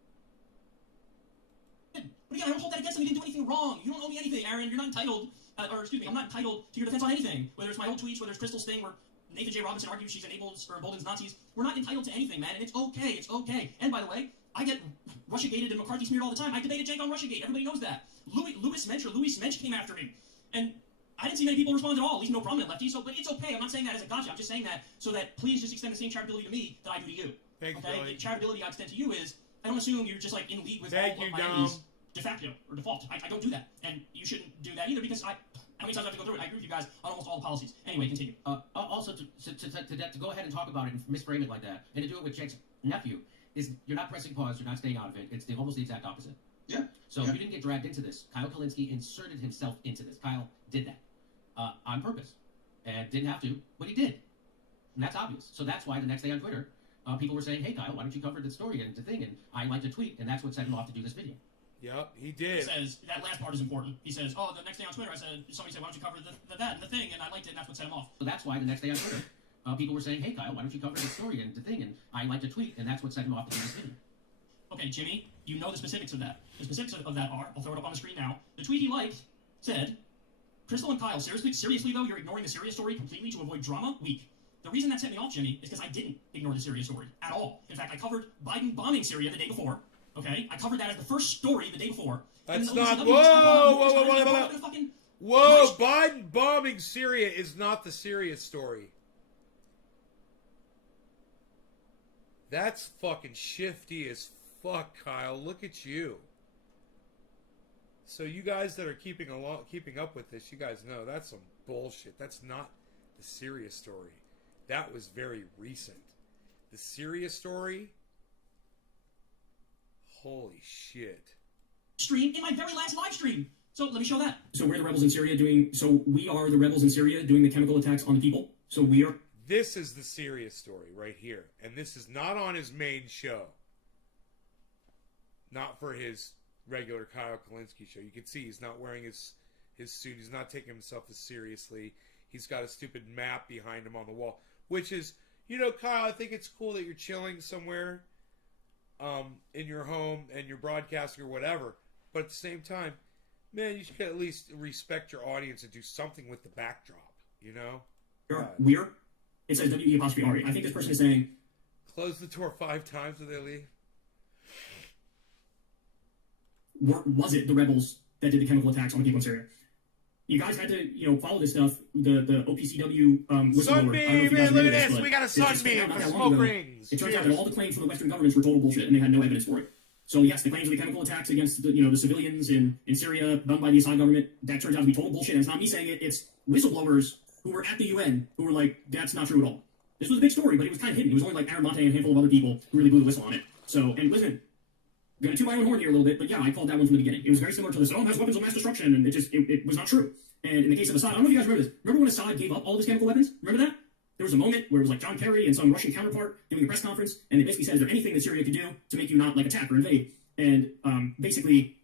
But again, I don't hold that against him. He didn't do anything wrong. You don't owe me anything, Aaron. You're not entitled, I'm not entitled to your defense on anything. Whether it's my old tweets, whether it's Crystal's thing, where Nathan J. Robinson argues she emboldens Nazis. We're not entitled to anything, man, and it's okay. It's okay. And by the way, I get Russiagated and McCarthy smeared all the time. I debated Jake on Russiagate. Everybody knows that. Louis Mensch came after me. And I didn't see many people respond at all, at least no prominent lefties. So, but it's okay. I'm not saying that as a gotcha. I'm just saying that so that please just extend the same charitability to me that I do to you. Thanks, okay? Billy. The charitability I extend to you is, I don't assume you're just like in league with Thank all you, of my Dom. enemies de facto or default. I don't do that. And you shouldn't do that either because how many times I have to go through it? I agree with you guys on almost all the policies. Anyway, continue. Also, to go ahead and talk about it and misframe it like that, and to do it with Jake's nephew, is you're not pressing pause, you're not staying out of it. It's almost the exact opposite. Yeah. So yeah. you didn't get dragged into this. Kyle Kalinske inserted himself into this. Kyle did that on purpose. And didn't have to, but he did. And that's obvious. So that's why the next day on Twitter, people were saying, hey, Kyle, why don't you cover the story and the thing? And I liked a tweet, and that's what set him off to do this video. Yep, he He did. says, that last part is important. He says, oh, the next day on Twitter, somebody said, why don't you cover that and the thing? And I liked it, and that's what set him off. So that's why the next day on Twitter, people were saying, hey, Kyle, why don't you cover the story and the thing? And I liked a tweet, and that's what set him off to do this video. Okay, Jimmy, you know the specifics of that. The specifics of that are, I'll throw it up on the screen now. The tweet he liked said, Crystal and Kyle, seriously though, you're ignoring the Syria story completely to avoid drama? Weak. The reason that set me off, Jimmy, is because I didn't ignore the Syria story at all. In fact, I covered Biden bombing Syria the day before. Okay? I covered that as the first story the day before. That's not... Whoa! Biden bombing Syria is not the Syria story. That's fucking shifty as fuck, Kyle. Look at you. So you guys that are keeping up with this, you guys know that's some bullshit. That's not the Syria story. That was very recent. The Syria story? Holy shit. Stream in my very last live stream. So let me show that. So we're the rebels in Syria we are the rebels in Syria doing the chemical attacks on the people. So we are. This is the serious story right here. And this is not on his main show. Not for his regular Kyle Kalinske show. You can see he's not wearing his suit. He's not taking himself as seriously. He's got a stupid map behind him on the wall. Which is, you know, Kyle, I think it's cool that you're chilling somewhere in your home and you're broadcasting or whatever. But at the same time, man, you should at least respect your audience and do something with the backdrop, you know? We're. It says W-E-apostrophe-R-E. I think this person is saying... Close the door 5 times when they leave. Was it the rebels that did the chemical attacks on the people in Syria? You guys had to, follow this stuff. The OPCW whistleblower. Sunbeam, man, look at this. We got a sunbeam for smoke rings. It turns out that all the claims from the Western governments were total bullshit, and they had no evidence for it. So yes, the claims of the chemical attacks against the civilians in Syria done by the Assad government, that turns out to be total bullshit. And it's not me saying it. It's whistleblowers who were at the UN who were like, that's not true at all. This was a big story, but it was kind of hidden. It was only like Aramonte and a handful of other people who really blew the whistle on it. So, and listen, I'm going to toot my own horn here a little bit, but yeah, I called that one from the beginning. It was very similar to this, has weapons of mass destruction, and it was not true. And in the case of Assad, I don't know if you guys remember this. Remember when Assad gave up all of his chemical weapons? Remember that? There was a moment where it was like John Kerry and some Russian counterpart doing a press conference, and they basically said, is there anything that Syria could do to make you not like attack or invade? And basically,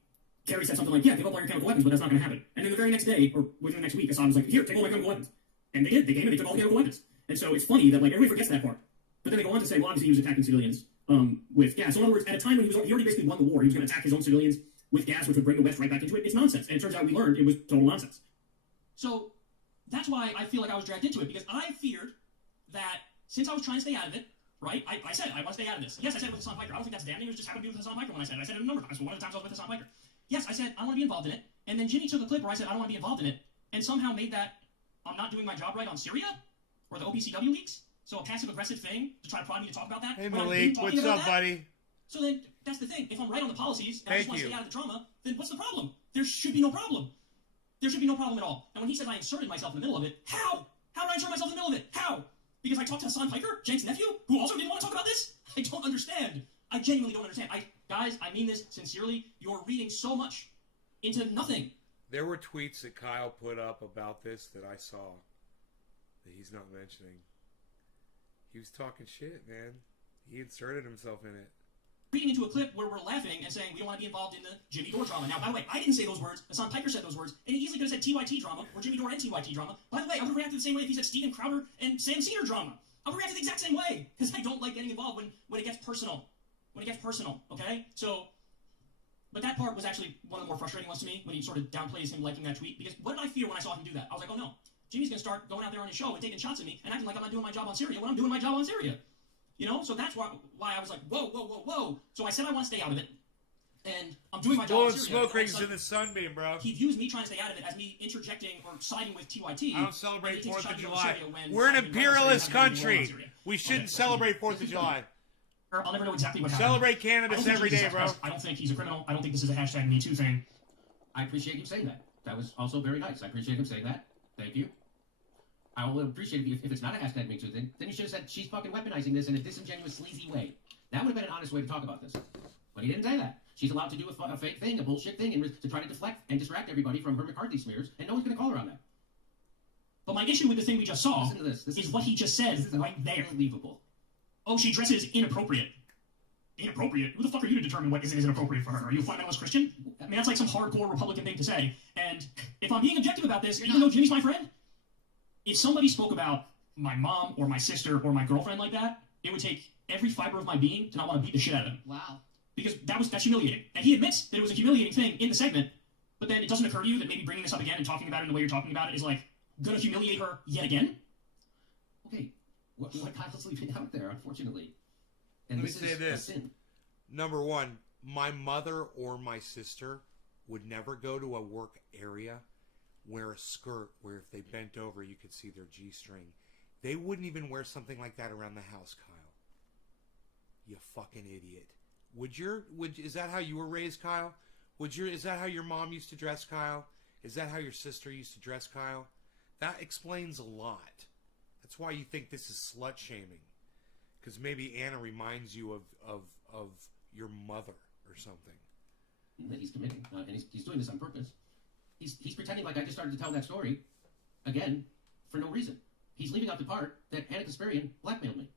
Kerry said something like, yeah, give up all your chemical weapons, but that's not going to happen. And then the very next day, or within the next week, Assad was like, here, take all my chemical weapons. And they did. They came and they took all the chemical weapons. And so it's funny that like everybody forgets that part. But then they go on to say, well, obviously he was attacking civilians with gas. So in other words, at a time when he already basically won the war, he was going to attack his own civilians with gas, which would bring the West right back into it. It's nonsense. And it turns out we learned it was total nonsense. So that's why I feel like I was dragged into it, because I feared that since I was trying to stay out of it, right, I said I want to stay out of this. Yes, I said it with Hassan Piker. I don't think that's damning. It was just happened to be with Hassan Piker when I said it. I said it a number of times, but one of the times I was with Hassan Piker. Yes, I said I want to be involved in it. And then Jimmy took a clip where I said I don't want to be involved in it, and somehow made that I'm not doing my job right on Syria or the OPCW leaks. So a passive-aggressive thing to try to prod me to talk about that. Hey, Malik, what's up, buddy? So then, that's the thing. If I'm right on the policies, and I just want to stay out of the drama, then what's the problem? There should be no problem. There should be no problem at all. And when he says I inserted myself in the middle of it, how? How did I insert myself in the middle of it? How? Because I talked to Hassan Piker, Jenks' nephew, who also didn't want to talk about this? I don't understand. I genuinely don't understand. Guys, I mean this sincerely. You're reading so much into nothing. There were tweets that Kyle put up about this that I saw that he's not mentioning. He was talking shit, man. He inserted himself in it. Reading into a clip where we're laughing and saying we don't want to be involved in the Jimmy Dore drama. Now, by the way, I didn't say those words. Hassan Piker said those words, and he easily could have said TYT drama or Jimmy Dore and TYT drama. By the way, I would have reacted the same way if he said Steven Crowder and Sam Cedar drama. I would react the exact same way, because I don't like getting involved when it gets personal. When it gets personal, okay? So, but that part was actually one of the more frustrating ones to me, when he sort of downplays him liking that tweet, because what did I fear when I saw him do that? I was like, oh no, Jimmy's going to start going out there on his show and taking shots at me and acting like I'm not doing my job on Syria when I'm doing my job on Syria. You know, so that's why I was like, whoa. So I said I want to stay out of it, and I'm doing my job on Syria. Smoke rings in the sunbeam, bro. He views me trying to stay out of it as me interjecting or siding with TYT. I don't celebrate 4th of July. We're an imperialist country. We shouldn't celebrate 4th of July. I'll never know exactly what happened. Celebrate cannabis every day, bro. I don't think he's a criminal. I don't think this is a hashtag #MeToo thing. I appreciate you saying that. That was also very nice. I appreciate him saying that. Thank you. I will appreciate it if it's not a hashtag #MeToo, then you should have said she's fucking weaponizing this in a disingenuous, sleazy way. That would have been an honest way to talk about this. But he didn't say that. She's allowed to do a fake thing, a bullshit thing, and to try to deflect and distract everybody from her McCarthy smears, and no one's going to call her on that. But my issue with the thing we just saw Listen to this. This is what he just said right there. Unbelievable. Oh, she dresses inappropriate. Inappropriate? Who the fuck are you to determine what is and isn't appropriate for her? Are you a fundamentalist Christian? I mean, that's like some hardcore Republican thing to say. And if I'm being objective about this, even though Jimmy's my friend, if somebody spoke about my mom or my sister or my girlfriend like that, it would take every fiber of my being to not want to beat the shit out of them. Wow. Because that's humiliating. And he admits that it was a humiliating thing in the segment, but then it doesn't occur to you that maybe bringing this up again and talking about it in the way you're talking about it is like gonna humiliate her yet again? Okay, what Kyle's leaving out there, unfortunately. And Let me this say is this. a sin. Number one, my mother or my sister would never go to a work area, wear a skirt where if they bent over you could see their G-string. They wouldn't even wear something like that around the house, Kyle. You fucking idiot. Is that how you were raised, Kyle? Is that how your mom used to dress, Kyle? Is that how your sister used to dress, Kyle? That explains a lot. That's why you think this is slut shaming. Because maybe Anna reminds you of your mother or something. That he's committing, and he's doing this on purpose. he's pretending like I just started to tell that story again for no reason. He's leaving out the part that Anna Kasparian blackmailed me.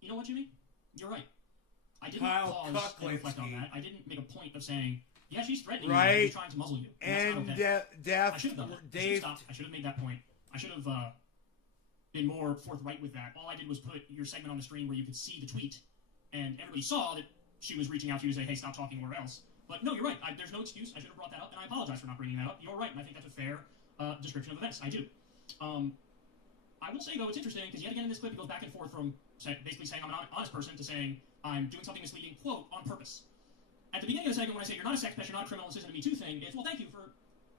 You know what, Jimmy? You're right. I didn't Kyle pause and reflect on Kuklinski. that. I didn't make a point of saying, yeah, she's threatening Right. you. She's trying to muzzle you. And that's not okay. I should have done that. I should have Dave, stopped. I should have made that point. I should have been more forthright with that. All I did was put your segment on the screen where you could see the tweet, and everybody saw that she was reaching out to you to say, hey, stop talking or else. But no, you're right. There's no excuse. I should have brought that up, and I apologize for not bringing that up. You're right, and I think that's a fair description of events. I do. I will say, though, it's interesting, because yet again in this clip, he goes back and forth from basically saying I'm an honest person to saying I'm doing something misleading, quote, on purpose. At the beginning of the segment, when I say you're not a sex pest, you're not a criminal, this isn't a Me Too thing, it's, well, thank you for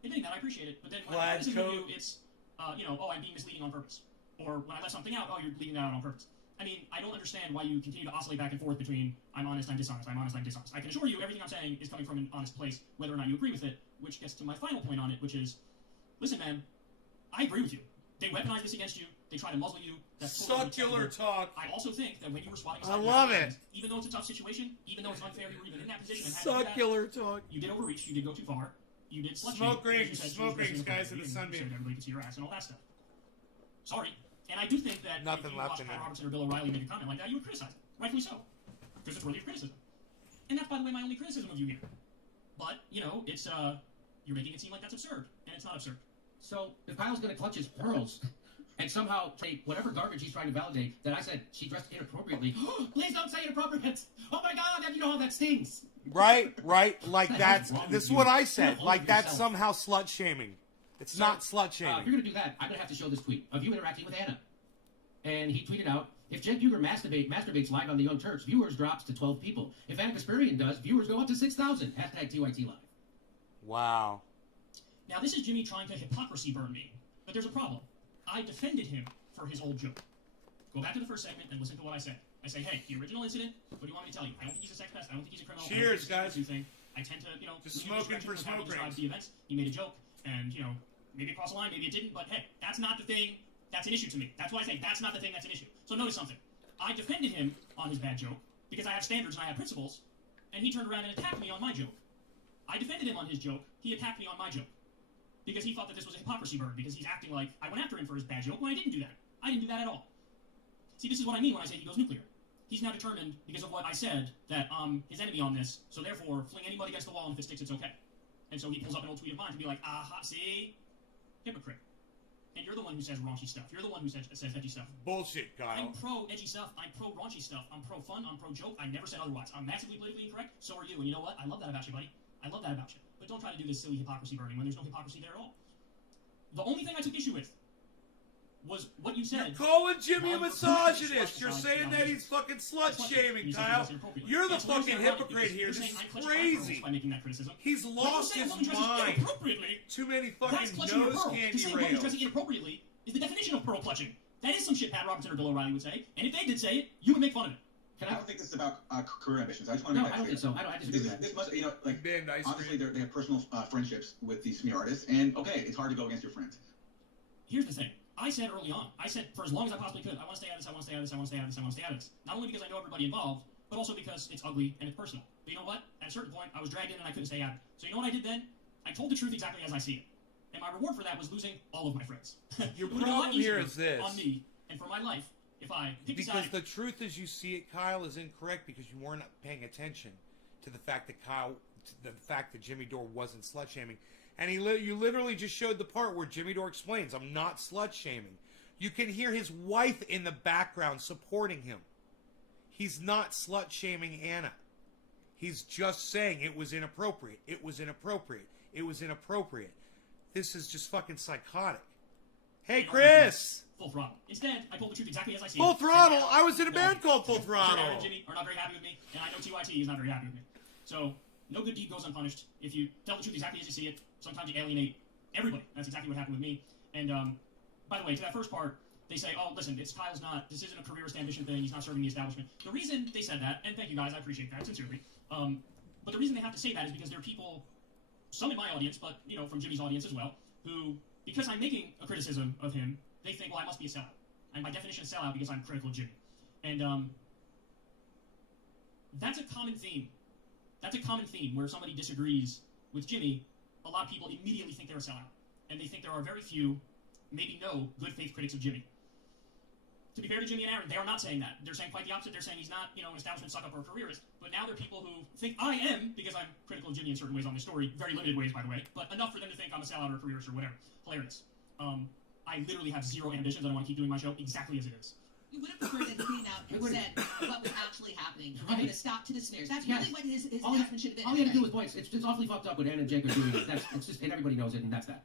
admitting that, I appreciate it. But then when I listen to you, it's, oh, I'm being misleading on purpose. Or when I left something out, oh, you're leaving that out on purpose. I mean, I don't understand why you continue to oscillate back and forth between I'm honest, I'm dishonest, I'm honest, I'm dishonest. I can assure you everything I'm saying is coming from an honest place, whether or not you agree with it, which gets to my final point on it, which is, listen, man, I agree with you. They weaponize this against you. They try to muzzle you. That's totally succular acceptable. talk. I also think that when you were swatting I aside love your it. actions, even though it's a tough situation, even though it's unfair you were even in that position and had to do that, Succular talk. you did overreach. You did go too far. You did slut Smoke shame. rings, You said she smoke was rings, basically guys, in the you sunbeam. said everybody could see your ass and all that stuff. Sorry. And I do think that Nothing if you left watch in Pat there. Robertson or Bill O'Reilly make a comment like that, you would criticize it. Rightfully so. Because it's worthy of criticism. And that's, by the way, my only criticism of you here. But, you know, it's, you're making it seem like that's absurd. And it's not absurd. So if Kyle's going to clutch his pearls and somehow say whatever garbage he's trying to validate that I said she dressed inappropriately, please don't say inappropriate. Oh my God, you know how that stings. Right. Like What the that's, hell's wrong this is with what you? I You're said. holding Like that's yourself. somehow slut shaming. It's So, not slut if you're shaming. going to do that, I'm going to have to show this tweet of you interacting with Anna. And he tweeted out, if Jen Buger masturbates live on the Young Turks, viewers drops to 12 people. If Anna Kasparian does, viewers go up to 6,000. Hashtag TYT Live. Wow. Now, this is Jimmy trying to hypocrisy burn me. But there's a problem. I defended him for his old joke. Go back to the first segment and listen to what I said. I say, hey, the original incident, what do you want me to tell you? I don't think he's a sex pest. I don't think he's a criminal. Cheers, guys. I tend to, Just lean in smoking this for direction when Pat smoke describes rings. the events. He made a joke, and, maybe it crossed the line, maybe it didn't, but hey, that's not the thing that's an issue to me. That's why I say that's not the thing that's an issue. So notice something. I defended him on his bad joke because I have standards and I have principles, and he turned around and attacked me on my joke. I defended him on his joke. He attacked me on my joke because he thought that this was a hypocrisy burn because he's acting like I went after him for his bad joke when I didn't do that. I didn't do that at all. See, this is what I mean when I say he goes nuclear. He's now determined, because of what I said, that his enemy on this, so therefore, fling anybody against the wall, and if it sticks, it's okay. And so he pulls up an old tweet of mine to be like, aha, see? Hypocrite. And you're the one who says raunchy stuff. You're the one who says edgy stuff. Bullshit, Kyle. I'm pro edgy stuff. I'm pro raunchy stuff. I'm pro fun. I'm pro joke. I never said otherwise. I'm massively politically incorrect. So are you. And you know what? I love that about you, buddy. I love that about you. But don't try to do this silly hypocrisy burning when there's no hypocrisy there at all. The only thing I took issue with was what you said. You're calling Jimmy a While misogynist. you're You're saying that he's fucking slut shaming, You said Kyle. that's inappropriate. You're the It's when you fucking say about it, hypocrite here. you're This saying is I'm clutching my pearls crazy. by making that criticism. He's When you lost say a his woman dresses mind. inappropriately, Too many that's fucking clutching your nose pearl. To candy say a woman's rails. dressing inappropriately is the definition of pearl clutching. That is some shit Pat Robertson or Bill O'Reilly would say. And if they did say it, you would make fun of it. I don't think this is about career ambitions. I just want to No, make I that don't think clear. so. I disagree with that. This must, like, Band ice obviously cream. they have personal friendships with these smear artists, and okay, it's hard to go against your friends. Here's the thing. I said early on, I said for as long as I possibly could, I want to stay out of this, I want to stay out of this, I want to stay out of this, I want to stay out of this. Not only because I know everybody involved, but also because it's ugly and it's personal. But you know what? At a certain point, I was dragged in and I couldn't stay out of it. So you know what I did then? I told the truth exactly as I see it. And my reward for that was losing all of my friends. Your It would've been a lot problem here easier is this. on me and for my life if I picked a Because side. the truth as you see it, Kyle, is incorrect because you weren't paying attention to the fact that Jimmy Dore wasn't slut shaming, and you literally just showed the part where Jimmy Dore explains, "I'm not slut shaming." You can hear his wife in the background supporting him. He's not slut shaming Anna. He's just saying it was inappropriate. It was inappropriate. It was inappropriate. This is just fucking psychotic. Hey, Chris. Full throttle. Instead, I told the truth exactly as I see Full it. Throttle? And I was in a band called Full Aaron Throttle. and Jimmy are not very happy with me, and I know TYT is not very happy with me. So, no good deed goes unpunished. If you tell the truth exactly as you see it, sometimes you alienate everybody. That's exactly what happened with me. And, by the way, to that first part, they say, oh, listen, this isn't a careerist ambition thing, he's not serving the establishment. The reason they said that, and thank you guys, I appreciate that, sincerely, but the reason they have to say that is because there are people, some in my audience, but, from Jimmy's audience as well, who, because I'm making a criticism of him, they think, well, I must be a sellout. And by definition, a sellout because I'm critical of Jimmy. And, that's a common theme. That's a common theme where somebody disagrees with Jimmy. a lot of people immediately think they're a sellout. And they think there are very few, maybe no, good faith critics of Jimmy. To be fair to Jimmy and Aaron, they are not saying that. They're saying quite the opposite. They're saying he's not, an establishment suck-up or a careerist. But now there are people who think I am, because I'm critical of Jimmy in certain ways on this story, very limited ways, by the way, but enough for them to think I'm a sellout or a careerist or whatever. Hilarious. I literally have zero ambitions. I want to keep doing my show exactly as it is. You would have preferred that he came out and said what was actually happening and put a stop to the smears. That's really what his announcement should have been. All he had to do was voice. It's awfully fucked up what Ann and Jake are doing. It's just, and everybody knows it, and that's that.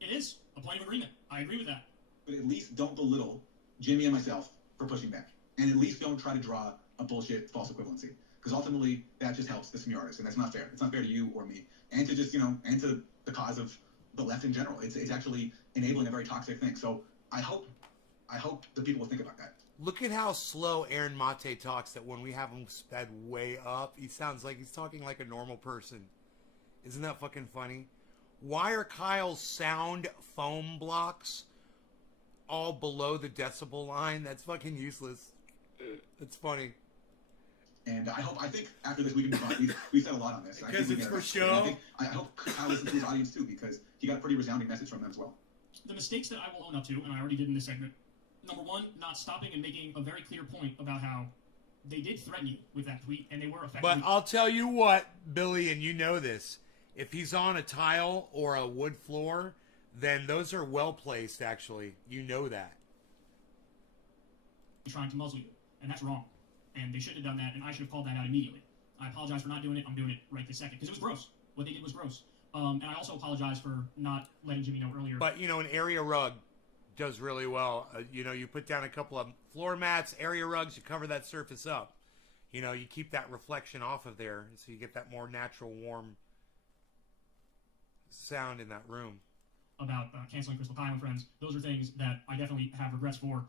It is a point of agreement. I agree with that. But at least don't belittle Jimmy and myself for pushing back. And at least don't try to draw a bullshit false equivalency. Because ultimately, that just helps the smear artist, and that's not fair. It's not fair to you or me. And to just, and to the cause of the left in general. It's actually enabling a very toxic thing. So I hope the people will think about that. Look at how slow Aaron Mate talks, that when we have him sped way up, he sounds like he's talking like a normal person. Isn't that fucking funny? Why are Kyle's sound foam blocks all below the decibel line? That's fucking useless. That's funny. And I think after this we can move on. We've said a lot on this. Because it's for show? I hope Kyle listens to his audience too, because he got a pretty resounding message from them as well. The mistakes that I will own up to, and I already did in this segment. Number one, not stopping and making a very clear point about how they did threaten you with that tweet, and they were effective. But I'll tell you what, Billy, and you know this. If he's on a tile or a wood floor, then those are well placed, actually. You know that. Trying to muzzle you, and that's wrong. And they shouldn't have done that, and I should have called that out immediately. I apologize for not doing it. I'm doing it right this second, because it was gross. What they did was gross. And I also apologize for not letting Jimmy know earlier. But, an area rug does really well. You put down a couple of floor mats, area rugs, you cover that surface up. You keep that reflection off of there, so you get that more natural, warm sound in that room. About canceling Crystal Kyle and friends. Those are things that I definitely have regrets for.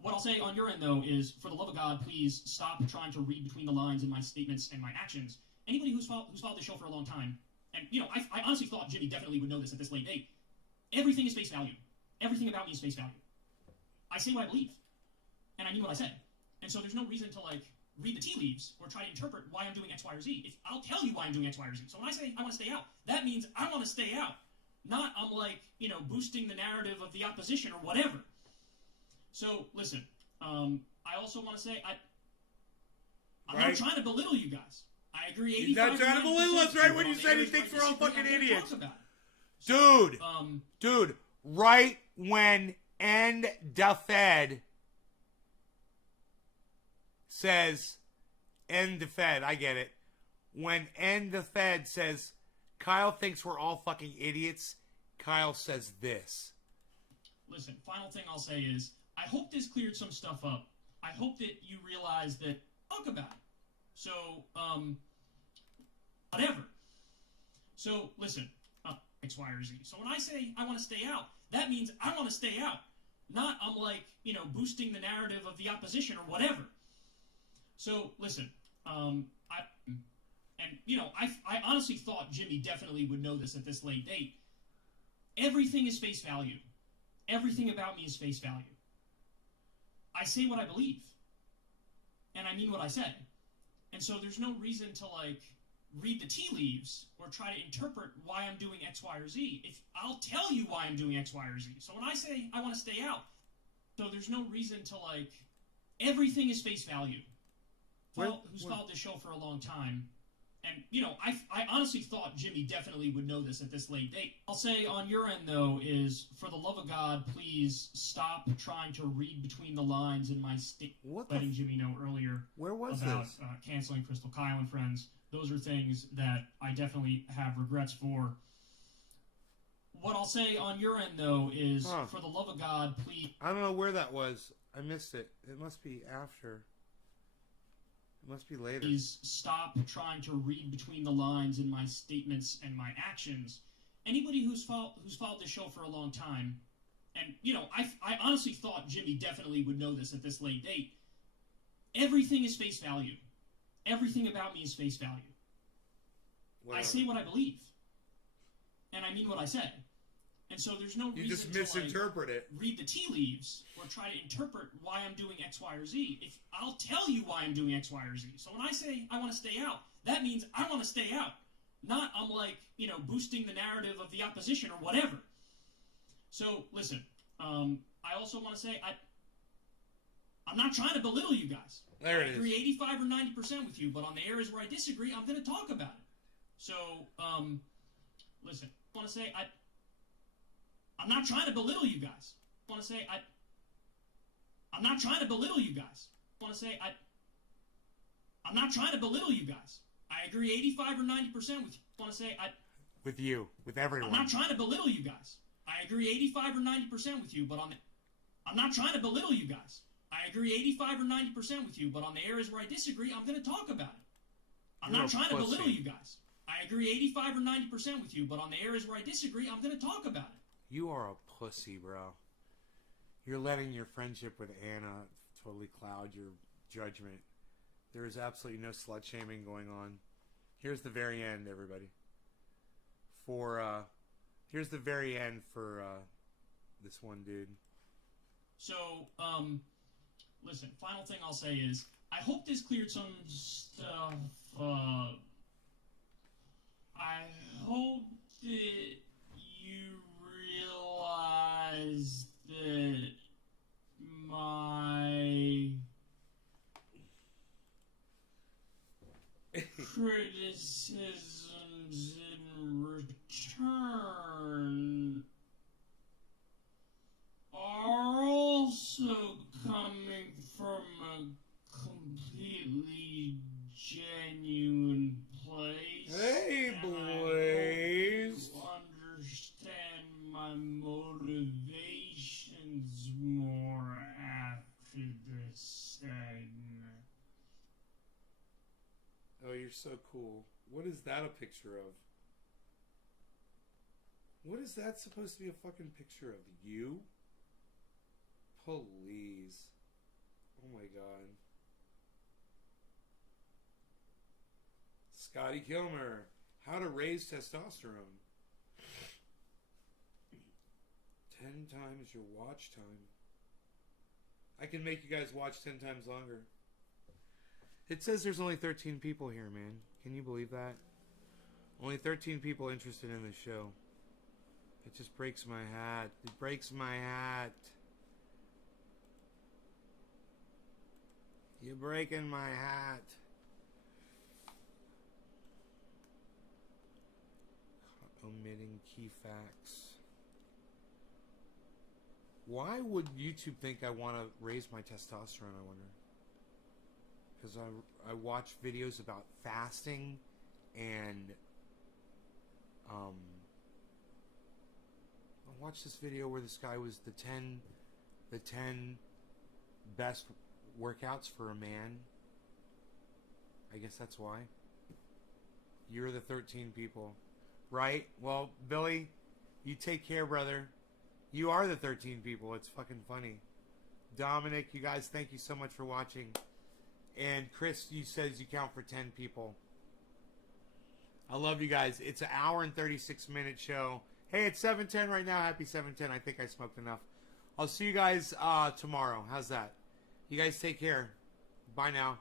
What I'll say on your end, though, is, for the love of God, please stop trying to read between the lines in my statements and my actions. Anybody who's followed the show for a long time, and, I honestly thought Jimmy definitely would know this at this late date. Everything is face value. Everything about me is face value. I say what I believe, and I mean what I said. And so there's no reason to, read the tea leaves or try to interpret why I'm doing X, Y, or Z. I'll tell you why I'm doing X, Y, or Z. So when I say I want to stay out, that means I want to stay out. Not I'm boosting the narrative of the opposition or whatever. So, listen, I also want to say I'm not trying to belittle you guys. I agree 85%. He's not trying to belittle us, right? When you said he thinks we're all fucking idiots. Dude, right when End the Fed says, End the Fed, I get it. When End the Fed says, Kyle thinks we're all fucking idiots, Kyle says this. Listen, final thing I'll say is, I hope this cleared some stuff up. I hope that you realize that, talk about it. So, whatever. So, listen, X, Y, or Z. So when I say I want to stay out, that means I want to stay out. Not I'm boosting the narrative of the opposition or whatever. So, listen, I honestly thought Jimmy definitely would know this at this late date. Everything is face value. Everything about me is face value. I say what I believe. And I mean what I said. And so there's no reason to, read the tea leaves or try to interpret why I'm doing X, Y, or Z. I'll tell you why I'm doing X, Y, or Z. So when I say I want to stay out, so there's no reason to, everything is face value. Who's followed this show for a long time. And, I honestly thought Jimmy definitely would know this at this late date. I'll say on your end, though, is, for the love of God, please stop trying to read between the lines in my letting Jimmy know earlier about canceling Crystal Kyle and friends. Those are things that I definitely have regrets for. What I'll say on your end, though, is, for the love of God, please... I don't know where that was. I missed it. It must be after. It must be later. Please stop trying to read between the lines in my statements and my actions. Anybody who's followed this show for a long time, and, I honestly thought Jimmy definitely would know this at this late date. Everything is face value. Everything about me is face value. Whatever. I say what I believe. And I mean what I said. And so there's no reason just misinterpret it. Read the tea leaves or try to interpret why I'm doing X, Y, or Z. I'll tell you why I'm doing X, Y, or Z. So when I say I want to stay out, that means I want to stay out. Not I'm like, boosting the narrative of the opposition or whatever. So, listen, I also want to say, I'm not trying to belittle you guys. There it I agree 85 or 90% with you, but on the areas where I disagree, I'm going to talk about it. So, listen, I want to say, I'm not trying to belittle you guys. I want to say, I'm not trying to belittle you guys. I want to say, I'm not trying to belittle you guys. I agree 85 or 90% with you. I want to say, With you. With everyone. I'm not trying to belittle you guys. I agree 85 or 90% with you, but I'm not trying to belittle you guys. I agree 85 or 90% with you, but on the areas where I disagree, I'm going to talk about it. I'm You're not trying to pussy. belittle you guys. I agree 85 or 90% with you, but on the areas where I disagree, I'm going to talk about it. You are a pussy, bro. You're letting your friendship with Anna totally cloud your judgment. There is absolutely no slut shaming going on. Here's the very end, everybody. Here's the very end for this one dude. So, listen, final thing I'll say is, I hope this cleared some stuff up. I hope that you realize that my criticisms in return are also coming from a completely genuine place. Hey, and Blaze. I hope you understand my motivations more after this segment. Oh, you're so cool. What is that a picture of? What is that supposed to be a fucking picture of? You? Please. Oh my god. Scotty Kilmer. How to raise testosterone. 10 times your watch time. I can make you guys watch 10 times longer. It says there's only 13 people here, man. Can you believe that? Only 13 people interested in this show. It just breaks my hat. It breaks my hat. You're breaking my hat. Omitting key facts. Why would YouTube think I want to raise my testosterone, I wonder? Because I watch videos about fasting and I watched this video where this guy was the 10 best workouts for a man. I guess that's why. You're the 13 people. Right? Well, Billy, you take care, brother. You are the 13 people. It's fucking funny. Dominic, you guys, thank you so much for watching. And Chris, you says you count for 10 people. I love you guys. It's an hour and 36-minute show. Hey, it's 7:10 right now. Happy 7:10. I think I smoked enough. I'll see you guys tomorrow. How's that? You guys take care. Bye now.